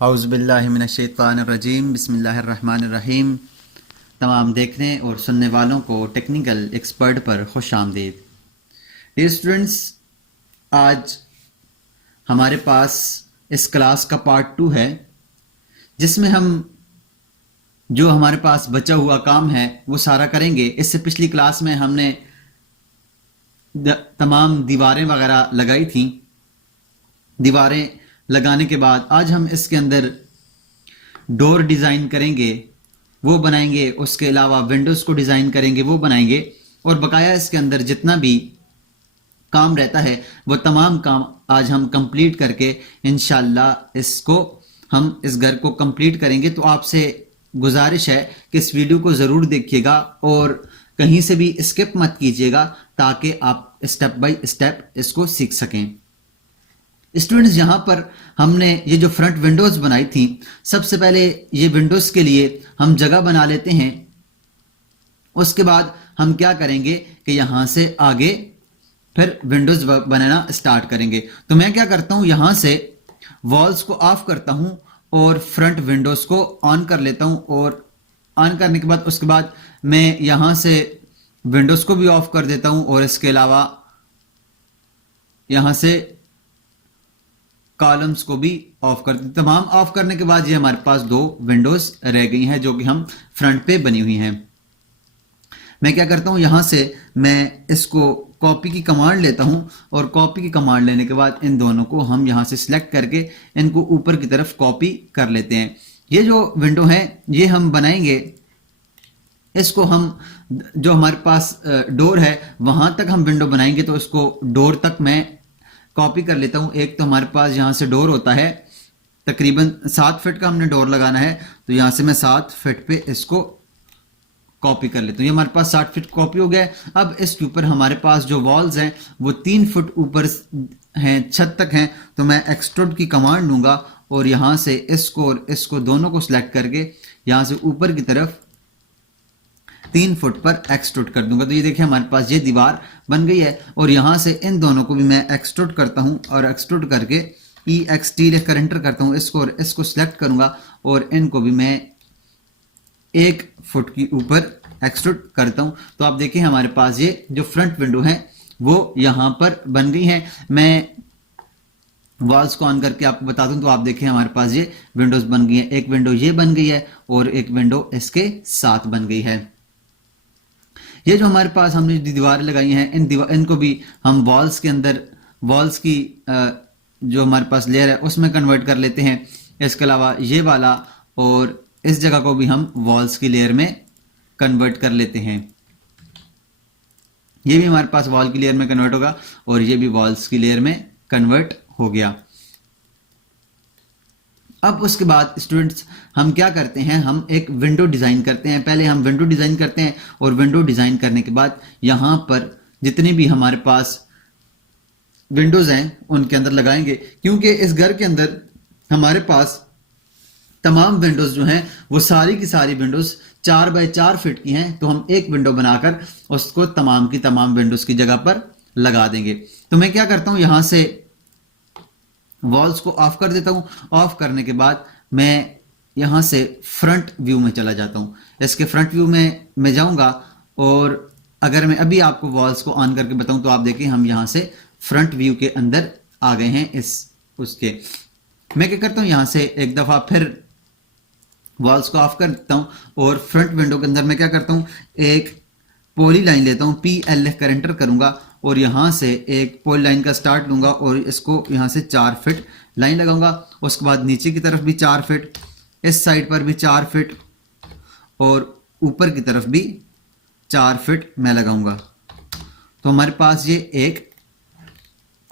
औज़ुबिल्लाहिमिनश्शैतानिर्रजीम बिस्मिल्लाहिर्रहमानिर्रहीम। तमाम देखने और सुनने वालों को टेक्निकल एक्सपर्ट पर खुश आमदीद। डियर स्टूडेंट्स, आज हमारे पास इस क्लास का पार्ट 2 है, जिसमें हम जो हमारे पास बचा हुआ काम है वो सारा करेंगे। इससे पिछली क्लास में हमने तमाम दीवारें वगैरह लगाई थी। दीवारें लगाने के बाद आज हम इसके अंदर डोर डिज़ाइन करेंगे, वो बनाएंगे। उसके अलावा विंडोज़ को डिज़ाइन करेंगे, वो बनाएंगे। और बकाया इसके अंदर जितना भी काम रहता है वो तमाम काम आज हम कंप्लीट करके इंशाल्लाह इसको हम इस घर को कंप्लीट करेंगे। तो आपसे गुजारिश है कि इस वीडियो को ज़रूर देखिएगा और कहीं से भी स्किप मत कीजिएगा, ताकि आप स्टेप बाय स्टेप इसको सीख सकें। स्टूडेंट्स, यहाँ पर हमने ये जो फ्रंट विंडोज़ बनाई थी, सबसे पहले ये विंडोज़ के लिए हम जगह बना लेते हैं। उसके बाद हम क्या करेंगे कि यहाँ से आगे फिर विंडोज़ बनाना स्टार्ट करेंगे। तो मैं क्या करता हूँ, यहाँ से वॉल्स को ऑफ करता हूँ और फ्रंट विंडोज़ को ऑन कर लेता हूँ। और ऑन करने के बाद उसके बाद मैं यहाँ से विंडोज़ को भी ऑफ कर देता हूँ और इसके अलावा यहाँ से कॉलम्स को भी ऑफ कर देते। तमाम ऑफ करने के बाद ये हमारे पास दो विंडोज़ रह गई हैं जो कि हम फ्रंट पे बनी हुई हैं। मैं क्या करता हूँ, यहाँ से मैं इसको कॉपी की कमांड लेता हूँ और कॉपी की कमांड लेने के बाद इन दोनों को हम यहाँ से सिलेक्ट करके इनको ऊपर की तरफ कॉपी कर लेते हैं। ये जो विंडो है ये हम बनाएंगे, इसको हम जो हमारे पास डोर है वहाँ तक हम विंडो बनाएंगे। तो इसको डोर तक मैं कॉपी कर लेता हूँ। एक तो हमारे पास यहाँ से डोर होता है, तकरीबन 7 फीट का हमने डोर लगाना है, तो यहाँ से मैं 7 फीट पे इसको कॉपी कर लेता हूँ। ये हमारे पास 60 फीट कॉपी हो गया है। अब इसके ऊपर हमारे पास जो वॉल्स हैं वो 3 फुट ऊपर हैं, छत तक हैं। तो मैं एक्सट्रूड की कमांड लूँगा और यहाँ से इसको और इसको दोनों को सिलेक्ट करके यहाँ से ऊपर की तरफ 3 फुट पर एक्सट्रूड कर दूंगा। तो ये देखिए हमारे पास ये दीवार बन गई है। और यहाँ से इन दोनों को भी मैं एक्सट्रूड करता हूँ और एक्सट्रूड करके EXT लिख कर एंटर करता हूँ। इसको और इसको सिलेक्ट करूँगा और इनको भी मैं 1 फुट की ऊपर एक्सट्रूड करता हूँ। तो आप देखिए हमारे पास ये जो फ्रंट विंडो है वो यहाँ पर बन गई है। मैं वॉल्स को ऑन करके आपको बता दूं तो आप देखें हमारे पास ये विंडोज बन गई है। एक विंडो ये बन गई है और एक विंडो इसके साथ बन गई है। ये जो हमारे पास हमने दीवारें लगाई हैं, इनको भी हम वॉल्स के अंदर, वॉल्स की जो हमारे पास लेयर है उसमें कन्वर्ट कर लेते हैं। इसके अलावा ये वाला और इस जगह को भी हम वॉल्स की लेयर में कन्वर्ट कर लेते हैं। ये भी हमारे पास वॉल की लेयर में कन्वर्ट होगा और ये भी वॉल्स की लेयर में कन्वर्ट हो गया। अब उसके बाद स्टूडेंट्स हम क्या करते हैं, हम एक विंडो डिज़ाइन करते हैं। पहले हम विंडो डिज़ाइन करते हैं और विंडो डिज़ाइन करने के बाद यहाँ पर जितने भी हमारे पास विंडोज़ हैं उनके अंदर लगाएंगे, क्योंकि इस घर के अंदर हमारे पास तमाम विंडोज़ जो हैं वो सारी की सारी विंडोज़ 4 बाय 4 फीट की हैं। तो हम एक विंडो बनाकर उसको तमाम की तमाम विंडोज़ की जगह पर लगा देंगे। तो मैं क्या करता हूँ, यहाँ से वॉल्स को ऑफ कर देता हूँ। ऑफ करने के बाद मैं यहाँ से फ्रंट व्यू में चला जाता हूँ। इसके फ्रंट व्यू में मैं जाऊँगा और अगर मैं अभी आपको वॉल्स को ऑन करके बताऊँ तो आप देखिए हम यहाँ से फ्रंट व्यू के अंदर आ गए हैं। उसके मैं क्या करता हूँ, यहाँ से एक दफ़ा फिर वॉल्स को ऑफ कर देता हूँ और फ्रंट विंडो के अंदर मैं क्या करता हूँ, एक पॉली लाइन लेता हूँ, PL लिख कर एंटर करूँगा और यहाँ से एक पॉली लाइन का स्टार्ट लूँगा और इसको यहाँ से 4 फीट लाइन लगाऊंगा। उसके बाद नीचे की तरफ भी 4 फीट, इस साइड पर भी 4 फीट और ऊपर की तरफ भी 4 फीट मैं लगाऊंगा। तो हमारे पास ये एक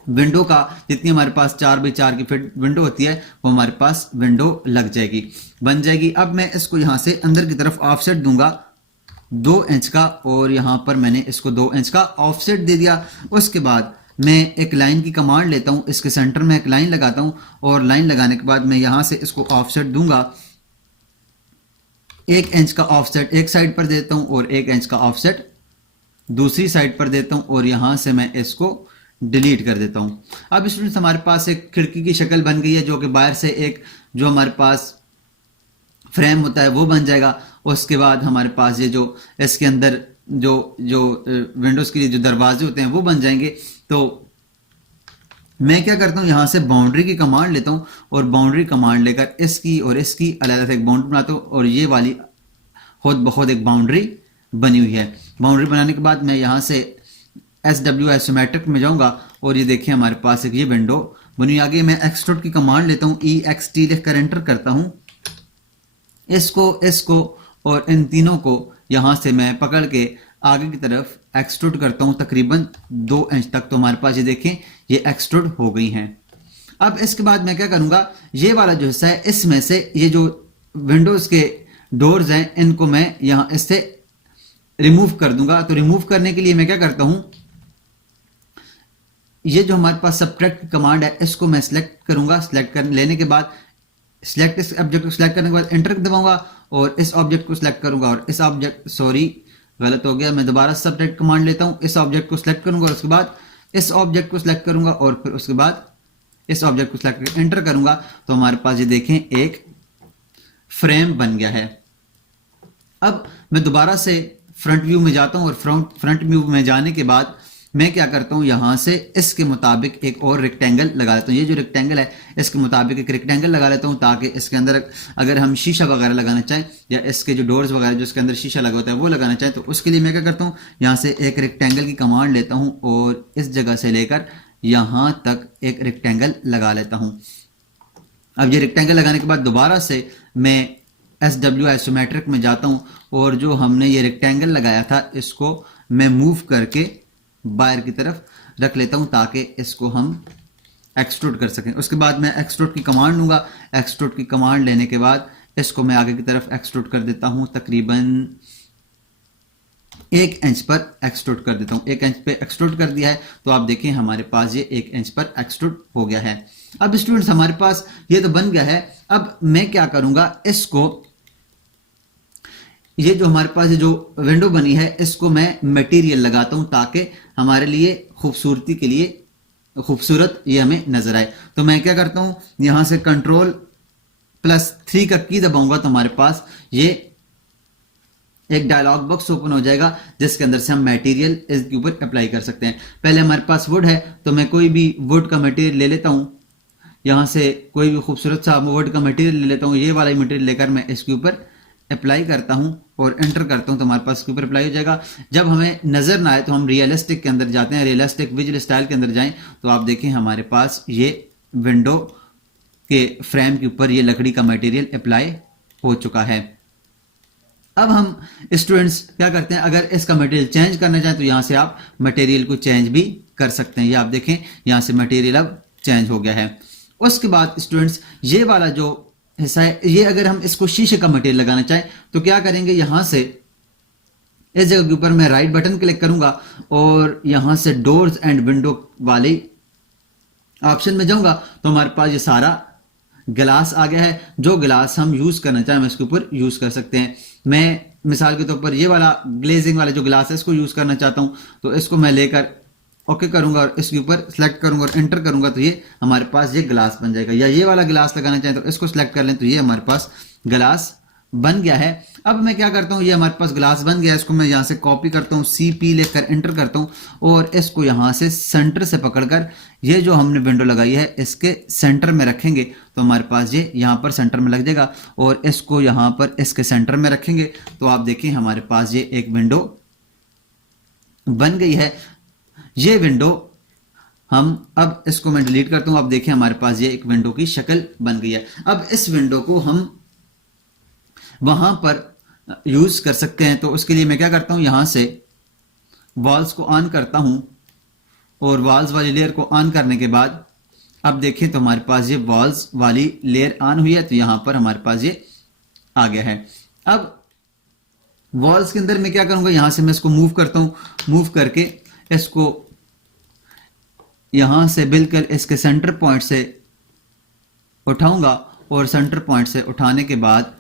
विंडो का जितनी हमारे पास 4 बाई 4 की फीट विंडो होती है वो हमारे पास विंडो लग जाएगी, बन जाएगी। अब मैं इसको यहाँ से अंदर की तरफ ऑफसेट दूंगा 2 इंच का और यहाँ पर मैंने इसको 2 इंच का ऑफसेट दे दिया। उसके बाद मैं एक लाइन की कमांड लेता हूँ, इसके सेंटर में एक लाइन लगाता हूँ और लाइन लगाने के बाद मैं यहाँ से इसको ऑफसेट दूंगा। 1 इंच का ऑफसेट एक साइड पर देता हूँ और 1 इंच का ऑफसेट दूसरी साइड पर देता हूँ और यहाँ से मैं इसको डिलीट कर देता हूँ। अब स्टूडेंट्स हमारे पास एक खिड़की की शक्ल बन गई है जो कि बाहर से एक जो हमारे पास फ्रेम होता है वो बन जाएगा। उसके बाद हमारे पास ये जो इसके अंदर जो जो विंडोज़ के लिए जो दरवाजे होते हैं वो बन जाएंगे। तो मैं क्या करता हूँ, यहाँ से बाउंड्री की कमांड लेता हूँ और बाउंड्री कमांड लेकर इसकी और इसकी अलग से एक बाउंड्री बनाता हूँ और ये वाली खुद बहुत एक बाउंड्री बनी हुई है। बाउंड्री बनाने के बाद मैं यहाँ से SW आइसोमेट्रिक में जाऊँगा और ये देखिए हमारे पास एक ये विंडो बनी हुई। आगे मैं एक्सट्रूड की कमांड लेता हूँ, EXT लिखकर एंटर करता हूँ। इसको और इन तीनों को यहाँ से मैं पकड़ के आगे की तरफ एक्सट्रूड करता हूँ तकरीबन 2 इंच तक। तो हमारे पास ये देखें ये एक्सट्रूड हो गई हैं। अब इसके बाद मैं क्या करूँगा, ये वाला जो हिस्सा है इसमें से ये जो विंडोज़ के डोर्स हैं इनको मैं यहाँ इससे रिमूव कर दूंगा। तो रिमूव करने के लिए मैं क्या करता हूँ, ये जो हमारे पास सब्ट्रैक्ट की कमांड है इसको मैं सिलेक्ट करूंगा। सिलेक्ट कर लेने के बाद सिलेक्ट इस ऑब्जेक्ट को सिलेक्ट करने के बाद एंटर दबाऊंगा और इस ऑब्जेक्ट को सिलेक्ट करूंगा और इस ऑब्जेक्ट सॉरी गलत हो गया, मैं दोबारा सब्ट्रैक्ट कमांड लेता हूं। इस ऑब्जेक्ट को सिलेक्ट करूंगा और उसके बाद इस ऑब्जेक्ट को सिलेक्ट करूंगा और फिर उसके बाद इस ऑब्जेक्ट को सिलेक्ट करके एंटर करूंगा। तो हमारे पास ये देखें एक फ्रेम बन गया है। अब मैं दोबारा से फ्रंट व्यू में जाता हूं और फ्रंट व्यू में जाने के बाद मैं क्या करता हूं, यहां से इसके मुताबिक एक और रेक्टेंगल लगा लेता हूं। ये जो रेक्टेंगल है इसके मुताबिक एक रेक्टेंगल लगा लेता हूं ताकि इसके अंदर अगर हम शीशा वगैरह लगाना चाहें या इसके जो डोर्स वगैरह जो इसके अंदर शीशा लगा होता है वो लगाना चाहें तो उसके लिए मैं क्या करता हूं, यहां से एक रेक्टेंगल की कमांड लेता हूं और इस जगह से लेकर यहां तक एक रेक्टेंगल लगा लेता हूं। अब ये रेक्टेंगल लगाने के बाद दोबारा से मैं SW आइसोमेट्रिक में जाता हूं और जो हमने ये रेक्टेंगल लगाया था इसको मैं मूव करके बाहर की तरफ रख लेता हूं ताकि इसको हम एक्सट्रूड कर सकें। उसके बाद मैं एक्सट्रूड की कमांड लूंगा। एक्सट्रूड की कमांड लेने के बाद इसको मैं आगे की तरफ एक्सट्रूड कर देता हूं, तकरीबन 1 इंच पर एक्सट्रूड कर देता हूं। 1 इंच पे एक्सट्रूड कर दिया है तो आप देखें हमारे पास ये 1 इंच पर एक्सट्रूड हो गया है। अब स्टूडेंट्स हमारे पास ये तो बन गया है। अब मैं क्या करूंगा, इसको ये जो हमारे पास ये जो विंडो बनी है इसको मैं मटेरियल लगाता हूं ताकि हमारे लिए खूबसूरती के लिए खूबसूरत ये हमें नजर आए। तो मैं क्या करता हूं, यहां से Ctrl+3 का की दबाऊंगा तो हमारे पास ये एक डायलॉग बॉक्स ओपन हो जाएगा जिसके अंदर से हम मटेरियल इसके ऊपर अप्लाई कर सकते हैं। पहले हमारे पास वुड है तो मैं कोई भी वुड का मटेरियल ले लेता हूं, यहां से कोई भी खूबसूरत सा वुड का मटेरियल ले लेता हूं। ये वाला मटेरियल लेकर मैं इसके ऊपर अप्लाई करता हूं और एंटर करता हूं तो हमारे पास इसके ऊपर अप्लाई हो जाएगा। जब हमें नजर ना आए तो हम रियलिस्टिक के अंदर जाते हैं, रियलिस्टिक विजुअल स्टाइल के अंदर जाएं तो आप देखें हमारे पास ये विंडो के फ्रेम के ऊपर ये लकड़ी का मटेरियल अप्लाई हो चुका है। अब हम स्टूडेंट्स क्या करते हैं, अगर इसका मटेरियल चेंज करना चाहें तो यहां से आप मटेरियल को चेंज भी कर सकते हैं। ये आप देखें यहां से मटेरियल अब चेंज हो गया है। उसके बाद स्टूडेंट्स ये वाला जो हिस्सा है ये अगर हम इसको शीशे का मटेरियल लगाना चाहें तो क्या करेंगे, यहां से इस जगह के ऊपर मैं राइट बटन क्लिक करूंगा और यहां से डोर्स एंड विंडो वाले ऑप्शन में जाऊंगा तो हमारे पास ये सारा ग्लास आ गया है। जो ग्लास हम यूज करना चाहें हम इसके ऊपर यूज कर सकते हैं। मैं मिसाल के तौर पर ये वाला ग्लेजिंग वाला जो ग्लास है इसको यूज करना चाहता हूं तो इसको मैं लेकर ओके करूंगा और इसके ऊपर सेलेक्ट करूंगा और एंटर करूंगा तो ये हमारे पास ये ग्लास बन जाएगा। या ये वाला ग्लास लगाना चाहें तो इसको सेलेक्ट कर लें तो ये हमारे पास ग्लास बन गया है। अब मैं क्या करता हूं, ये हमारे पास ग्लास बन गया है, इसको मैं यहां से कॉपी करता हूं, CP लेकर एंटर करता हूं और इसको यहां से सेंटर से पकड़कर ये जो हमने विंडो लगाई है इसके सेंटर में रखेंगे तो हमारे पास ये यहां पर सेंटर में लग जाएगा और इसको यहां पर इसके सेंटर में रखेंगे तो आप देखिए हमारे पास ये एक विंडो बन गई है। ये विंडो हम अब इसको मैं डिलीट करता हूं। अब देखिए हमारे पास ये एक विंडो की शक्ल बन गई है। अब इस विंडो को हम वहां पर यूज कर सकते हैं तो उसके लिए मैं क्या करता हूं, यहां से वॉल्स को ऑन करता हूं और वॉल्स वाली लेयर को ऑन करने के बाद अब देखें तो हमारे पास ये वॉल्स वाली लेयर ऑन हुई है तो यहां पर हमारे पास ये आ गया है। अब वॉल्स के अंदर मैं क्या करूंगा, यहां से मैं इसको मूव करता हूं, मूव करके इसको यहां से बिल्कुल इसके सेंटर पॉइंट से उठाऊंगा और सेंटर पॉइंट से उठाने के बाद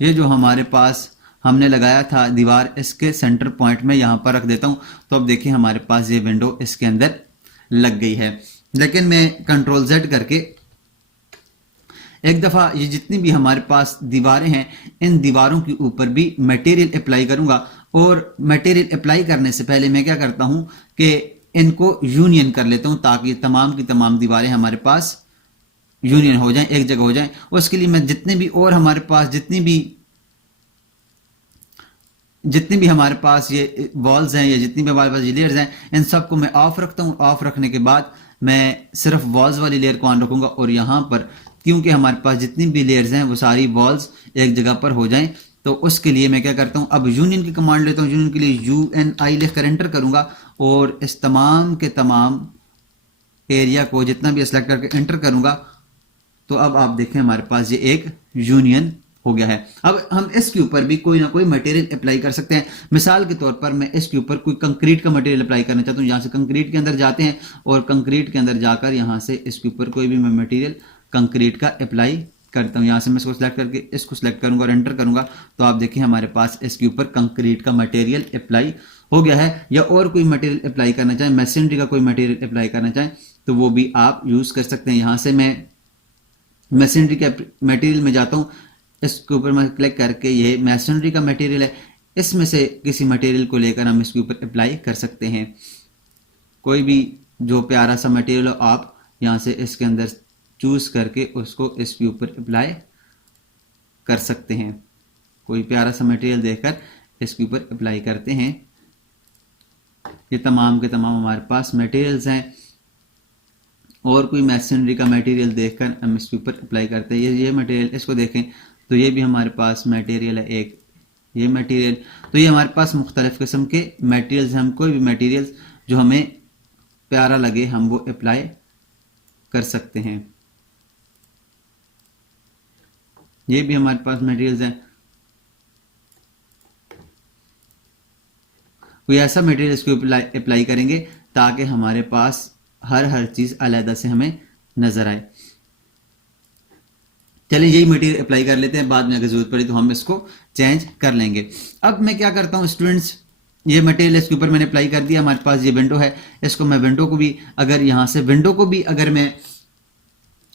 ये जो हमारे पास हमने लगाया था दीवार इसके सेंटर पॉइंट में यहां पर रख देता हूं तो अब देखिए हमारे पास ये विंडो इसके अंदर लग गई है। लेकिन मैं Ctrl Z करके एक दफ़ा ये जितनी भी हमारे पास दीवारें हैं, इन दीवारों के ऊपर भी मटेरियल अप्लाई करूंगा। और मटेरियल अप्लाई करने से पहले मैं क्या करता हूं कि इनको यूनियन कर लेता हूं, ताकि तमाम की तमाम दीवारें हमारे पास यूनियन हो जाएं, एक जगह हो जाएं। उसके लिए मैं जितने भी और हमारे पास जितनी भी हमारे पास ये वॉल्स हैं या जितनी भी हमारे पास ये लेयर्स हैं, इन सबको मैं ऑफ रखता हूँ। ऑफ रखने के बाद मैं सिर्फ वॉल्स वाली लेयर को ऑन रखूंगा, और यहाँ पर क्योंकि हमारे पास जितनी भी लेयर्स हैं वो सारी वॉल्स एक जगह पर हो जाएं, तो उसके लिए मैं क्या करता हूँ, अब यूनियन की कमांड लेता हूँ। यूनियन के लिए UNI लिखकर एंटर करूंगा, और इस तमाम के तमाम एरिया को जितना भी सिलेक्ट करके एंटर करूंगा, तो अब आप देखें हमारे पास ये एक यूनियन हो गया है। अब हम इसके ऊपर भी कोई ना कोई मटेरियल अप्लाई कर सकते हैं। मिसाल के तौर पर मैं इसके ऊपर कोई कंक्रीट का मटेरियल अप्लाई करना चाहता हूँ। यहाँ से कंक्रीट के अंदर जाते हैं, और कंक्रीट के अंदर जाकर यहाँ से इसके ऊपर कोई भी मैं मटेरियल कंक्रीट का अप्लाई करता हूँ। यहाँ से मैं इसको सिलेक्ट करके इसको सिलेक्ट करूंगा और एंटर करूंगा, तो आप देखिए हमारे पास इसके ऊपर कंक्रीट का मटेरियल अप्लाई हो गया है। या और कोई मटेरियल अप्लाई करना चाहें, मैसनरी का कोई मटेरियल अप्लाई करना चाहें, तो वो भी आप यूज कर सकते हैं। यहाँ से मैं मैसनरी के मटेरियल में जाता हूँ, इसके ऊपर मैं क्लिक करके ये मैसनरी का मटेरियल है, इसमें से किसी मटेरियल को लेकर हम इसके ऊपर अप्लाई कर सकते हैं। कोई भी जो प्यारा सा मटेरियल हो, आप यहाँ से इसके अंदर चूज करके उसको इसके ऊपर अप्लाई कर सकते हैं। कोई प्यारा सा मटेरियल देखकर इसके ऊपर अप्लाई करते हैं। ये तमाम के तमाम हमारे पास मटेरियल्स हैं, और कोई मैसनरी का मटेरियल देखकर हम इसके ऊपर अप्लाई करते हैं। ये मटेरियल, इसको देखें तो ये भी हमारे पास मटेरियल है एक, ये मटेरियल। तो ये हमारे पास मुख्तलिफ किस्म के मटेरियल्स हैं। हम कोई भी मटेरियल्स जो हमें प्यारा लगे हम वो अप्लाई कर सकते हैं। ये भी हमारे पास मटेरियल्स हैं। कोई ऐसा मटेरियल इसके ऊपर अप्लाई करेंगे ताकि हमारे पास हर चीज अलग से हमें नजर आए। चलिए यही मटेरियल अप्लाई कर लेते हैं, बाद में अगर जरूरत पड़ी तो हम इसको चेंज कर लेंगे। अब मैं क्या करता हूं स्टूडेंट्स, ये मटेरियल इसके ऊपर मैंने अप्लाई कर दिया। हमारे पास ये विंडो है, इसको मैं विंडो को भी अगर यहां से विंडो को भी अगर मैं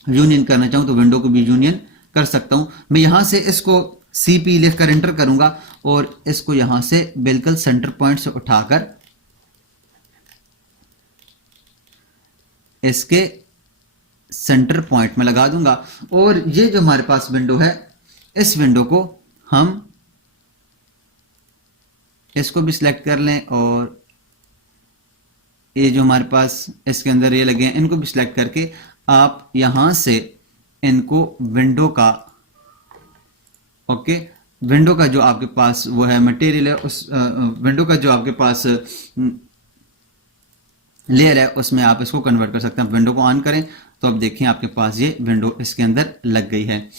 यूनियन करना चाहूं तो विंडो को भी यूनियन कर सकता हूं। मैं यहां से इसको CP लिखकर एंटर करूंगा, और इसको यहां से बिल्कुल सेंटर पॉइंट से उठाकर इसके सेंटर पॉइंट में लगा दूंगा। और ये जो हमारे पास विंडो है, इस विंडो को हम इसको भी सिलेक्ट कर लें, और ये जो हमारे पास इसके अंदर ये लगे हैं इनको भी सिलेक्ट करके आप यहां से इनको विंडो का विंडो का जो आपके पास वो है मटेरियल है, उस विंडो का जो आपके पास लेयर है उसमें आप इसको कन्वर्ट कर सकते हैं। विंडो को ऑन करें तो अब देखें आपके पास ये विंडो इसके अंदर लग गई है।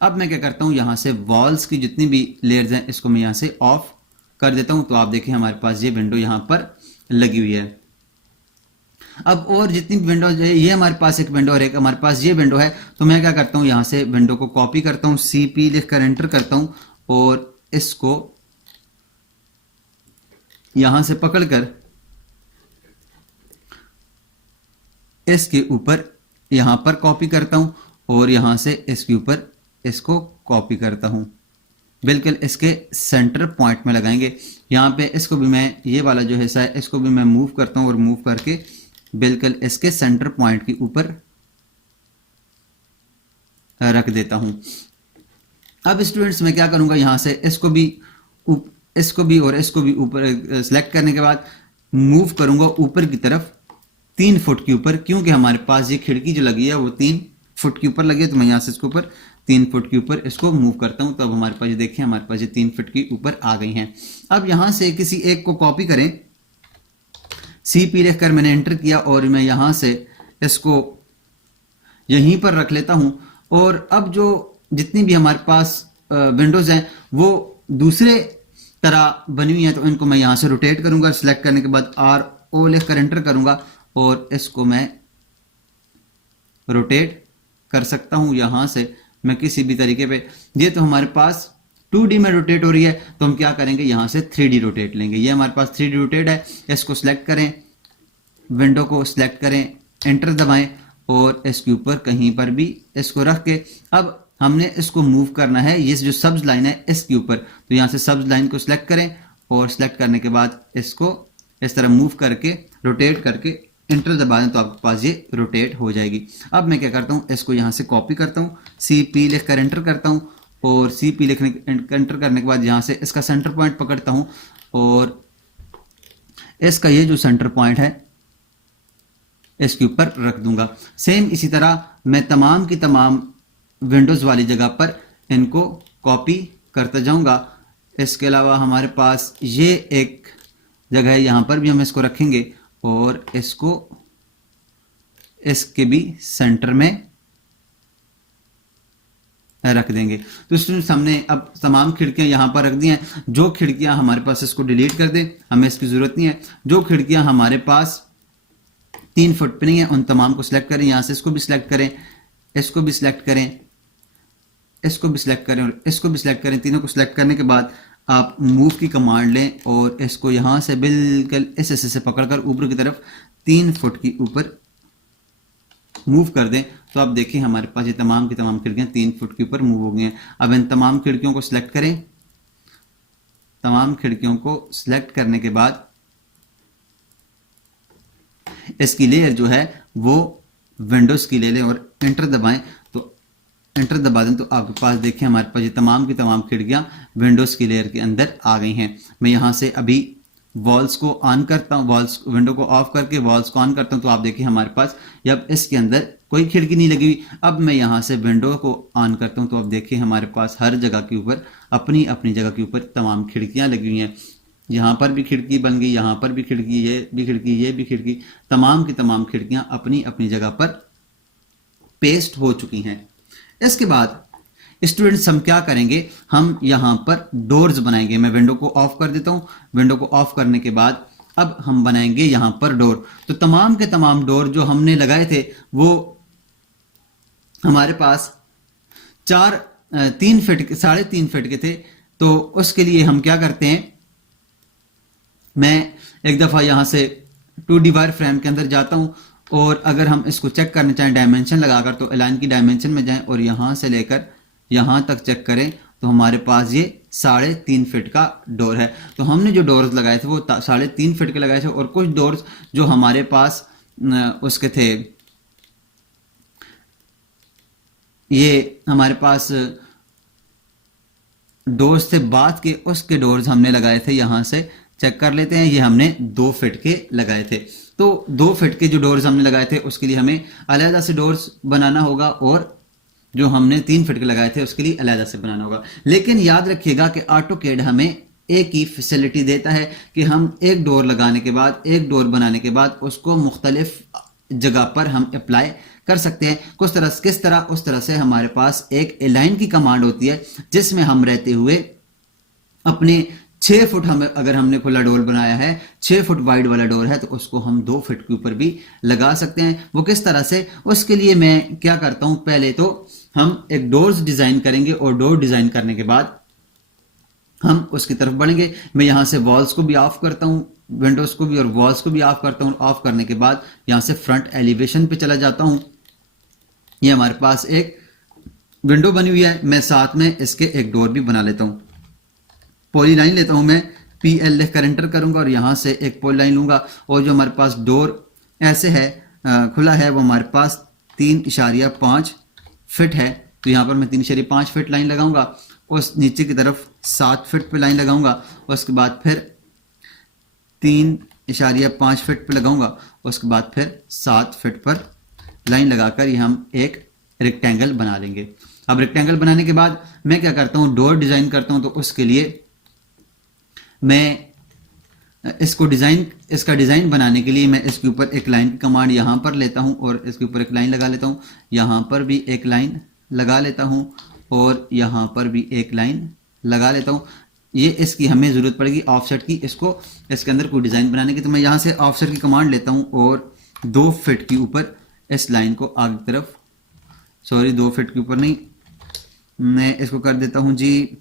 अब मैं क्या करता हूं, यहां से वॉल्स की जितनी भी लेयर्स हैं इसको मैं यहां से ऑफ कर देता हूं, तो आप देखें हमारे पास ये विंडो यहां पर लगी हुई है। अब और जितनी विंडो है, ये हमारे पास एक विंडो और एक हमारे पास ये विंडो है, तो मैं क्या करता हूं यहां से विंडो को कॉपी करता हूं, CP लिखकर एंटर करता हूं, और इसको यहां से पकड़कर इसके ऊपर यहां पर कॉपी करता हूं, और यहां से इसके ऊपर इसको कॉपी करता हूं, बिल्कुल इसके सेंटर पॉइंट में लगाएंगे। यहां पे इसको भी मैं ये वाला जो हिस्सा है इसको भी मैं मूव करता हूं, और मूव करके बिल्कुल इसके सेंटर पॉइंट के ऊपर रख देता हूं। अब स्टूडेंट्स मैं क्या करूंगा, यहां से इसको भी और इसको भी ऊपर सेलेक्ट करने के बाद मूव करूंगा ऊपर की तरफ 3 फुट के ऊपर, क्योंकि हमारे पास ये खिड़की जो लगी है वो 3 फुट के ऊपर लगी है। तो मैं यहां से इसके ऊपर 3 फुट के ऊपर इसको मूव करता हूं, तो अब हमारे पास ये देखिए हमारे पास ये 3 फुट के ऊपर आ गई हैं। अब यहां से किसी एक को कॉपी करें, CP लिखकर मैंने एंटर किया, और मैं यहां से इसको यहीं पर रख लेता हूं। और अब जो जितनी भी हमारे पास विंडोज हैं वो दूसरे तरह बनी हुई हैं, तो इनको मैं यहां से रोटेट करूंगा। सिलेक्ट करने के बाद RO लिखकर एंटर करूंगा, और इसको मैं रोटेट कर सकता हूं यहां से मैं किसी भी तरीके पे। ये तो हमारे पास 2D में रोटेट हो रही है, तो हम क्या करेंगे यहां से 3D रोटेट लेंगे। ये हमारे पास 3D रोटेट है, इसको सिलेक्ट करें, विंडो को सिलेक्ट करें, एंटर दबाएं, और इसके ऊपर कहीं पर भी इसको रख के अब हमने इसको मूव करना है, ये जो सब्ज लाइन है इसके ऊपर। तो यहाँ से सब्ज लाइन को सिलेक्ट करें और सिलेक्ट करने के बाद इसको इस तरह मूव करके रोटेट करके इंटर दबा दें तो आपके पास ये रोटेट हो जाएगी। अब मैं क्या करता हूँ, इसको यहाँ से कॉपी करता हूँ, CP लिख कर एंटर करता हूँ और CP लिखने एंटर करने के बाद यहाँ से इसका सेंटर पॉइंट पकड़ता हूँ और इसका ये जो सेंटर पॉइंट है इसके ऊपर रख दूंगा। सेम इसी तरह मैं तमाम की तमाम विंडोज़ वाली जगह पर इनको कॉपी करता जाऊंगा। इसके अलावा हमारे पास ये एक जगह है, यहाँ पर भी हम इसको रखेंगे और इसको इसके भी सेंटर में रख देंगे। तो स्टूडेंट्स हमने अब तमाम खिड़कियां यहाँ पर रख दी हैं। जो खिड़कियां हमारे पास, इसको डिलीट कर दें, हमें इसकी ज़रूरत नहीं है। जो खिड़कियां हमारे पास 3 फुट पे नहीं है उन तमाम को सिलेक्ट करें, यहाँ से इसको भी सिलेक्ट करें, इसको भी सिलेक्ट करें, इसको भी सिलेक्ट करें और इसको भी सिलेक्ट करें। तीनों को सिलेक्ट करने के बाद आप मूव की कमांड लें और इसको यहाँ से बिल्कुल इस हिस्से से पकड़कर ऊपर की तरफ 3 फुट की ऊपर मूव कर दें। तो आप देखिए हमारे पास ये तमाम की तमाम खिड़कियां 3 फुट के ऊपर मूव हो गई हैं। अब इन तमाम खिड़कियों को सिलेक्ट करें। तमाम खिड़कियों को सिलेक्ट करने के बाद इसकी लेयर जो है वो विंडोज की ले लें और एंटर दबाएं। तो एंटर दबा दें तो आपके पास देखिए हमारे पास ये तमाम की तमाम खिड़कियां विंडोज की लेयर के अंदर आ गई हैं। मैं यहाँ से अभी वॉल्स को ऑन करता हूँ, वॉल्स विंडो को ऑफ करके वॉल्स को ऑन करता हूँ तो आप देखिए हमारे पास अब इसके अंदर कोई खिड़की नहीं लगी हुई। अब मैं यहाँ से विंडो को ऑन करता हूँ तो आप देखिए हमारे पास हर जगह के ऊपर अपनी अपनी जगह के ऊपर तमाम खिड़कियाँ लगी हुई हैं। यहाँ पर भी खिड़की बन गई, यहाँ पर भी खिड़की, ये भी खिड़की, ये भी खिड़की, तमाम की तमाम खिड़कियाँ अपनी अपनी जगह पर पेस्ट हो चुकी हैं। इसके बाद स्टूडेंट्स हम क्या करेंगे, हम यहाँ पर डोर्स बनाएंगे। मैं विंडो को ऑफ कर देता हूँ। विंडो को ऑफ करने के बाद अब हम बनाएंगे यहाँ पर डोर। तो तमाम के तमाम डोर जो हमने लगाए थे वो हमारे पास 3 फीट के 3.5 फीट के थे। तो उसके लिए हम क्या करते हैं, मैं एक दफ़ा यहाँ से 2D वायर फ्रेम के अंदर जाता हूँ और अगर हम इसको चेक करना चाहें डायमेंशन लगाकर तो अलाइन की डायमेंशन में जाएं और यहाँ से लेकर यहाँ तक चेक करें तो हमारे पास ये 3.5 फीट का डोर है। तो हमने जो डोर्स लगाए थे वो 3.5 फीट के लगाए थे और कुछ डोर्स जो हमारे पास उसके थे, ये हमारे पास डोर्स थे बात के, उसके डोर्स हमने लगाए थे। यहाँ से चेक कर लेते हैं, ये हमने 2 फीट के लगाए थे। तो 2 फीट के जो डोर्स हमने लगाए थे उसके लिए हमें अलहदा से डोर्स बनाना होगा और जो हमने 3 फीट के लगाए थे उसके लिए अलहदा से बनाना होगा। लेकिन याद रखिएगा कि ऑटोकैड हमें एक ही फैसिलिटी देता है कि हम एक डोर लगाने के बाद, एक डोर बनाने के बाद उसको मुख्तलिफ जगह पर हम अप्लाई कर सकते हैं। किस तरह उस तरह से हमारे पास एक अलाइन की कमांड होती है जिसमें हम रहते हुए अपने 6 फुट अगर हमने खुला डोर बनाया है, 6 फुट वाइड वाला डोर है तो उसको हम 2 फीट के ऊपर भी लगा सकते हैं। वो किस तरह से, उसके लिए मैं क्या करता हूं, पहले तो हम एक डोर्स डिजाइन करेंगे और डोर डिजाइन करने के बाद हम उसकी तरफ बढ़ेंगे। मैं यहां से वॉल्स को भी ऑफ करता हूं, विंडोज को भी और वॉल्स को भी ऑफ करता हूं। ऑफ करने के बाद यहां से फ्रंट एलिवेशन पे चला जाता हूं। ये हमारे पास एक विंडो बनी हुई है, मैं साथ में इसके एक डोर भी बना लेता हूं। पॉली लाइन लेता हूं मैं, PL लिख कर एंटर करूंगा और यहां से एक पॉली लाइन लूंगा और जो हमारे पास डोर ऐसे है खुला है वो हमारे पास 3.5 फीट है। तो यहां पर मैं 3.5 फीट लाइन लगाऊंगा, उस नीचे की तरफ 7 फीट पे लाइन लगाऊंगा, उसके बाद फिर 3.5 फीट पे लगाऊंगा, उसके बाद फिर 7 फीट पर लाइन लगाकर ये हम एक रेक्टेंगल बना लेंगे। अब रेक्टेंगल बनाने के बाद मैं क्या करता हूँ, डोर डिजाइन करता हूँ। तो उसके लिए मैं इसका डिजाइन बनाने के लिए मैं इसके ऊपर एक लाइन की कमांड यहाँ पर लेता हूँ और इसके ऊपर एक लाइन लगा लेता हूँ, यहाँ पर भी एक लाइन लगा लेता हूँ और यहाँ पर भी एक लाइन लगा लेता हूँ। ये इसकी हमें ज़रूरत पड़ेगी ऑफसेट की, इसको इसके अंदर कोई डिज़ाइन बनाने की। तो मैं यहाँ से ऑफसेट की कमांड लेता हूँ और 2 फीट के ऊपर इस लाइन को आगे की तरफ, 2 फीट के ऊपर नहीं, मैं इसको कर देता हूँ जी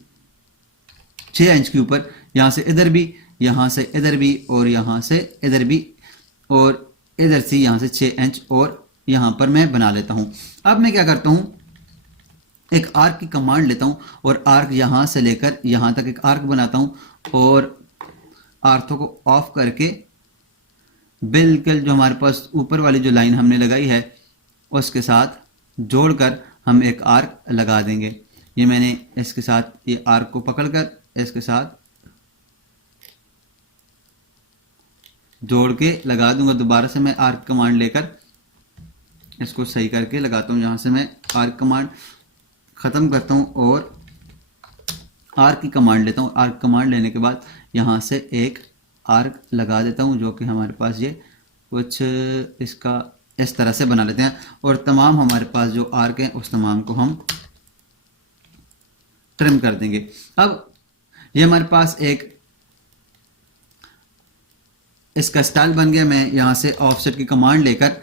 6 इंच के ऊपर। यहाँ से इधर भी, यहाँ से इधर भी और यहाँ से इधर भी और इधर से यहाँ से 6 इंच और यहाँ पर मैं बना लेता हूँ। अब मैं क्या करता हूँ, एक आर्क की कमांड लेता हूँ और आर्क यहाँ से लेकर यहाँ तक एक आर्क बनाता हूँ और आर्थो को ऑफ करके बिल्कुल जो हमारे पास ऊपर वाली जो लाइन हमने लगाई है उसके साथ जोड़कर हम एक आर्क लगा देंगे। ये मैंने इसके साथ ये आर्क को पकड़कर इसके साथ जोड़ के लगा दूंगा। दोबारा से मैं आर्क कमांड लेकर इसको सही करके लगाता हूँ। यहाँ से मैं आर्क कमांड ख़त्म करता हूँ और आर्क की कमांड लेता हूँ। आर्क कमांड लेने के बाद यहाँ से एक आर्क लगा देता हूँ जो कि हमारे पास ये कुछ इसका इस तरह से बना लेते हैं और तमाम हमारे पास जो आर्क हैं उस तमाम को हम ट्रिम कर देंगे। अब ये हमारे पास एक इसका स्टाइल बन गया। मैं यहाँ से ऑफसेट की कमांड लेकर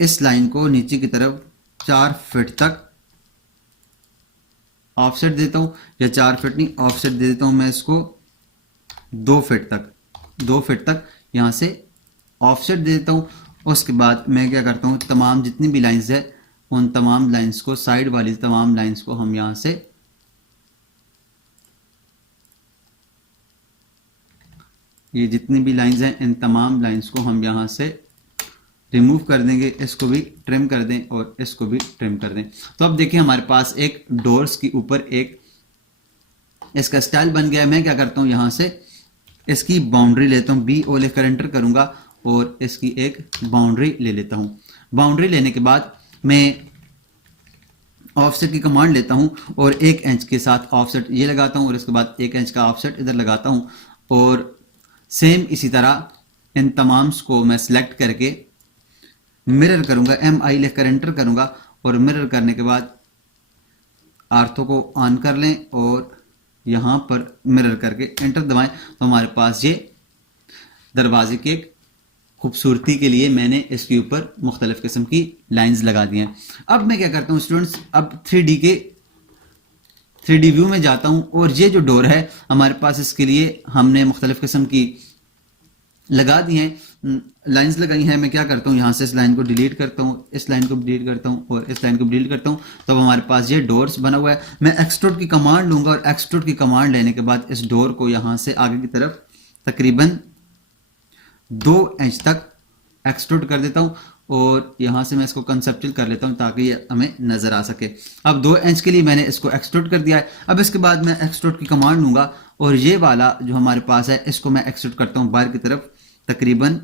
इस लाइन को नीचे की तरफ 4 फीट तक ऑफसेट देता हूँ, या 4 फीट नहीं ऑफसेट दे देता हूँ मैं इसको 2 फीट तक यहाँ से ऑफसेट दे देता हूँ। उसके बाद मैं क्या करता हूँ, तमाम जितनी भी लाइंस है उन तमाम लाइंस को, साइड वाली तमाम लाइंस को हम यहाँ से ये जितनी भी लाइंस हैं इन तमाम लाइंस को हम यहाँ से रिमूव कर देंगे। इसको भी ट्रिम कर दें और इसको भी ट्रिम कर दें। तो अब देखिए हमारे पास एक डोर्स के ऊपर एक इसका स्टाइल बन गया है। मैं क्या करता हूँ, यहाँ से इसकी बाउंड्री लेता हूँ, बी ओ लिखकर एंटर करूँगा और इसकी एक बाउंड्री ले लेता हूँ। बाउंड्री लेने के बाद मैं ऑफसेट की कमांड लेता हूँ और 1 इंच के साथ ऑफसेट ये लगाता हूँ और इसके बाद 1 इंच का ऑफसेट इधर लगाता हूँ और सेम इसी तरह इन तमाम को मैं सिलेक्ट करके मिरर करूंगा, MI लिखकर एंटर करूंगा और मिरर करने के बाद आर्थो को ऑन कर लें और यहाँ पर मिरर करके एंटर दबाएं तो हमारे पास ये दरवाजे के खूबसूरती के लिए मैंने इसके ऊपर मुख्तलिफ किस्म की लाइंस लगा दी हैं। अब मैं क्या करता हूँ स्टूडेंट्स, अब 3D व्यू में जाता हूँ और ये जो डोर है हमारे पास इसके लिए हमने मुख्तलिफ किस्म की लगा दी हैं, लाइंस लगाई हैं। मैं क्या करता हूँ, यहाँ से इस लाइन को डिलीट करता हूँ, इस लाइन को डिलीट करता हूँ और इस लाइन को डिलीट करता हूँ। तो अब हमारे पास ये डोर्स बना हुआ है। मैं एक्सट्रूड की कमांड लूँगा और एक्सट्रूड की कमांड लेने के बाद इस डोर को यहाँ से आगे की तरफ तकरीबन 2 इंच तक एक्सट्रूड कर देता हूँ और यहाँ से मैं इसको कंसेप्चुअल कर लेता हूँ ताकि ये हमें नज़र आ सके। अब 2 इंच के लिए मैंने इसको एक्सट्रूड कर दिया है। अब इसके बाद मैं एक्सट्रूड की कमांड लूँगा और ये वाला जो हमारे पास है इसको मैं एक्सट्रूड करता हूँ बाहर की तरफ तकरीबन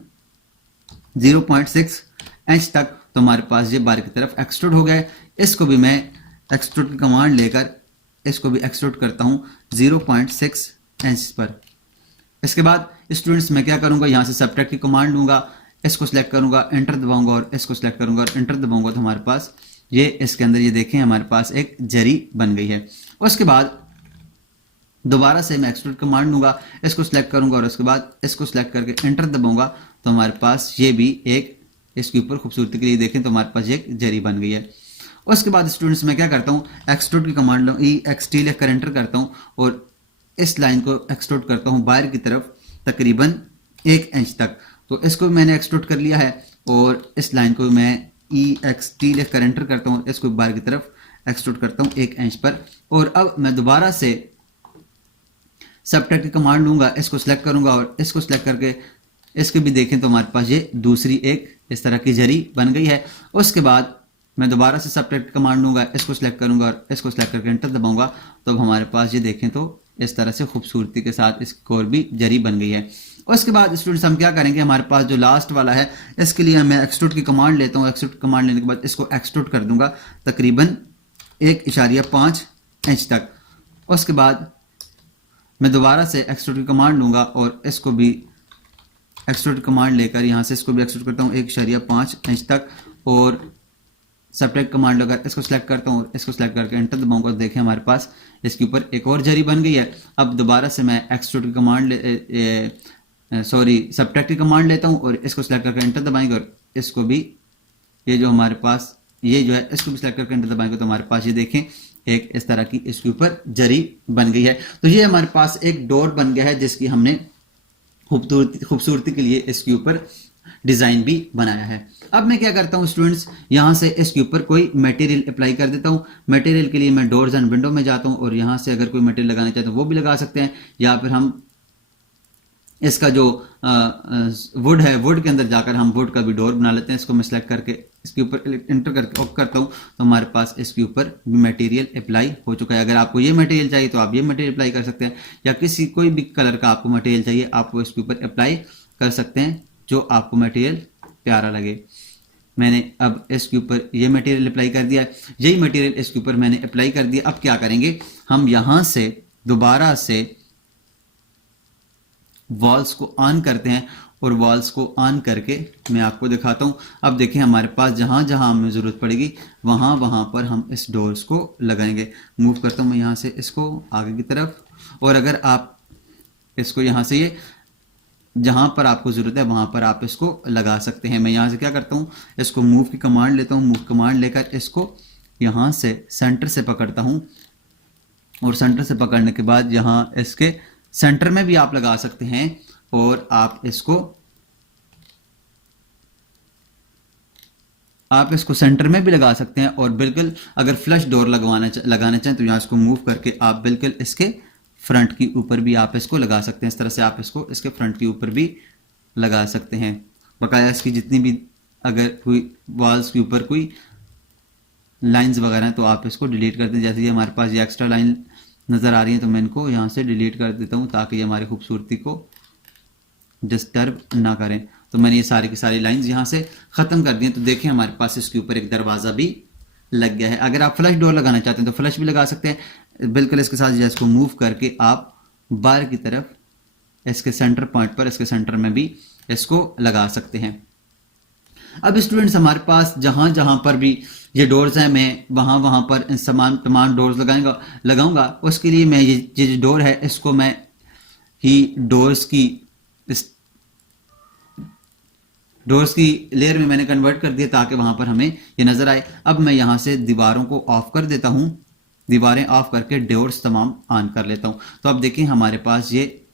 0.6 इंच तक। तो हमारे पास ये बाहर की तरफ एक्सट्रूड हो गया है। इसको भी मैं एक्सट्रूड की कमांड लेकर इसको भी एक्सट्रूड करता हूँ 0.6 इंच पर। इसके बाद स्टूडेंट्स मैं क्या करूँगा, यहाँ से सबट्रैक्ट की कमांड लूँगा, इसको सिलेक्ट करूँगा, एंटर दबाऊँगा और इसको सिलेक्ट करूँगा और एंटर दबाऊँगा तो हमारे पास ये इसके अंदर ये देखें हमारे पास एक जरी बन गई है। उसके बाद दोबारा से मैं एक्सट्रूड कमांड लूँगा, इसको सिलेक्ट करूँगा और उसके बाद इसको सिलेक्ट करके एंटर दबाऊँगा तो हमारे पास ये भी एक इसके ऊपर खूबसूरती के लिए देखें तो हमारे पास एक जरी बन गई है। उसके बाद स्टूडेंट्स मैं क्या करता हूँ, एक्सट्रूड की कमांड EXT लिखकर एंटर करता हूँ और इस लाइन को एक्सट्रूड करता हूँ बाहर की तरफ तकरीबन 1 इंच तक। तो इसको भी मैंने एक्सट्रूड कर लिया है और इस लाइन को मैं EXT लिखकर एंटर करता हूँ, इसको बाहर की तरफ एक्सट्रूड करता हूँ 1 इंच पर। और अब मैं दोबारा से सबट्रैक्ट की कमांड लूँगा, इसको सिलेक्ट करूँगा और इसको सिलेक्ट करके इसके भी देखें तो हमारे पास ये दूसरी एक इस तरह की जरी बन गई है। उसके बाद मैं दोबारा से सबट्रैक्ट कमांड लूँगा, इसको सिलेक्ट करूँगा और इसको सिलेक्ट करके एंटर दबाऊँगा तो अब हमारे पास ये देखें तो इस तरह से खूबसूरती के साथ इसको और भी जरी बन गई है। उसके बाद स्टूडेंट्स हम क्या करेंगे, हमारे पास जो लास्ट वाला है इसके लिए मैं एक्सट्रूड की कमांड लेता हूँ। एक्सट्रूड कमांड लेने के बाद इसको एक्सट्रूड कर दूंगा तकरीबन 1.5 इंच तक। उसके बाद मैं दोबारा से एक्सट्रूड की कमांड लूँगा और इसको भी एक्सट्रूड कमांड लेकर यहाँ से इसको भी एक्सट्रूड करता हूँ 1.5 इंच तक और सबट्रैक्ट कमांड लेकर इसको सिलेक्ट करता हूँ और इसको सिलेक्ट करके एंटर दबाऊंगा। देखें हमारे पास इसके ऊपर एक और जरी बन गई है। अब दोबारा से मैं एक्सट्रूड की कमांड सबट्रैक्ट की कमांड लेता हूँ और इसको सिलेक्ट करके एंटर दबाएंगे और इसको भी ये जो हमारे पास ये जो है इसको भी सिलेक्ट करके एंटर दबाएंगे तो हमारे पास ये देखें एक इस तरह की इसके ऊपर जरी बन गई है। तो ये हमारे पास एक डोर बन गया है जिसकी हमने खूबसूरती के लिए इसके ऊपर डिज़ाइन भी बनाया है। अब मैं क्या करता हूँ स्टूडेंट्स, यहाँ से इसके ऊपर कोई मटेरियल अप्लाई कर देता हूँ। मटेरियल के लिए मैं डोर्स एंड विंडो में जाता हूँ और यहाँ से अगर कोई मटेरियल लगाना चाहते हैं वो भी लगा सकते हैं, या फिर हम इसका जो वुड है, वुड के अंदर जाकर हम वुड का भी डोर बना लेते हैं। इसको मैं सेलेक्ट करके इसके ऊपर इंटर करके ऑफ करता हूँ तो हमारे पास इसके ऊपर मटेरियल अप्लाई हो चुका है। अगर आपको ये मटेरियल चाहिए तो आप ये मटेरियल अप्लाई कर सकते हैं, या किसी कोई भी कलर का आपको मटेरियल चाहिए आपको इसके ऊपर अप्लाई कर सकते हैं जो आपको मटेरियल प्यारा लगे। मैंने अब इसके ऊपर ये मटेरियल अप्लाई कर दिया, यही मटेरियल इसके ऊपर मैंने अप्लाई कर दिया। अब क्या करेंगे, हम यहाँ से दोबारा से वॉल्स को ऑन करते हैं और वॉल्स को ऑन करके मैं आपको दिखाता हूँ। अब देखें हमारे पास जहाँ जहाँ हमें ज़रूरत पड़ेगी वहाँ वहाँ पर हम इस डोर्स को लगाएंगे। मूव करता हूँ मैं यहाँ से इसको आगे की तरफ, और अगर आप इसको यहाँ से ये जहाँ पर आपको ज़रूरत है वहाँ पर आप इसको लगा सकते हैं। मैं यहाँ से क्या करता हूँ, इसको मूव की कमांड लेता हूँ, मूव कमांड लेकर इसको यहाँ से सेंटर से पकड़ता हूँ, और सेंटर से पकड़ने के बाद यहाँ इसके सेंटर में भी आप लगा सकते हैं, और आप इसको सेंटर में भी लगा सकते हैं। और बिल्कुल अगर फ्लश डोर लगाना चाहें तो यहाँ इसको मूव करके आप बिल्कुल इसके फ्रंट के ऊपर भी आप इसको लगा सकते हैं। इस तरह से आप इसको इसके फ्रंट के ऊपर भी लगा सकते हैं। बकाया इसकी जितनी भी अगर कोई वॉल्स के ऊपर कोई लाइंस वगैरह हैं तो आप इसको डिलीट कर दें। जैसे ये हमारे पास ये एक्स्ट्रा लाइन नज़र आ रही है तो मैं इनको यहाँ से डिलीट कर देता हूँ ताकि ये हमारी खूबसूरती को डिस्टर्ब ना करें। तो मैंने ये सारी की सारी लाइंस यहाँ से ख़त्म कर दी हैं। तो देखें हमारे पास इसके ऊपर एक दरवाज़ा भी लग गया है। अगर आप फ्लश डोर लगाना चाहते हैं तो फ्लश भी लगा सकते हैं। बिल्कुल इसके साथ इसको मूव करके आप बाहर की तरफ इसके सेंटर पॉइंट पर, इसके सेंटर में भी इसको लगा सकते हैं। अब स्टूडेंट्स हमारे पास जहाँ जहाँ पर भी ये डोर्स हैं मैं वहाँ वहाँ पर तमाम डोर्स लगाऊंगा। उसके लिए मैं ये जो डोर है इसको मैं डोर्स की लेयर में मैंने कन्वर्ट कर दिया ताकि वहाँ पर हमें ये नज़र आए। अब मैं यहाँ से दीवारों को ऑफ कर देता हूँ, दीवारें ऑफ करके डोर्स तमाम ऑन कर लेता हूँ। तो अब देखिए हमारे पास ये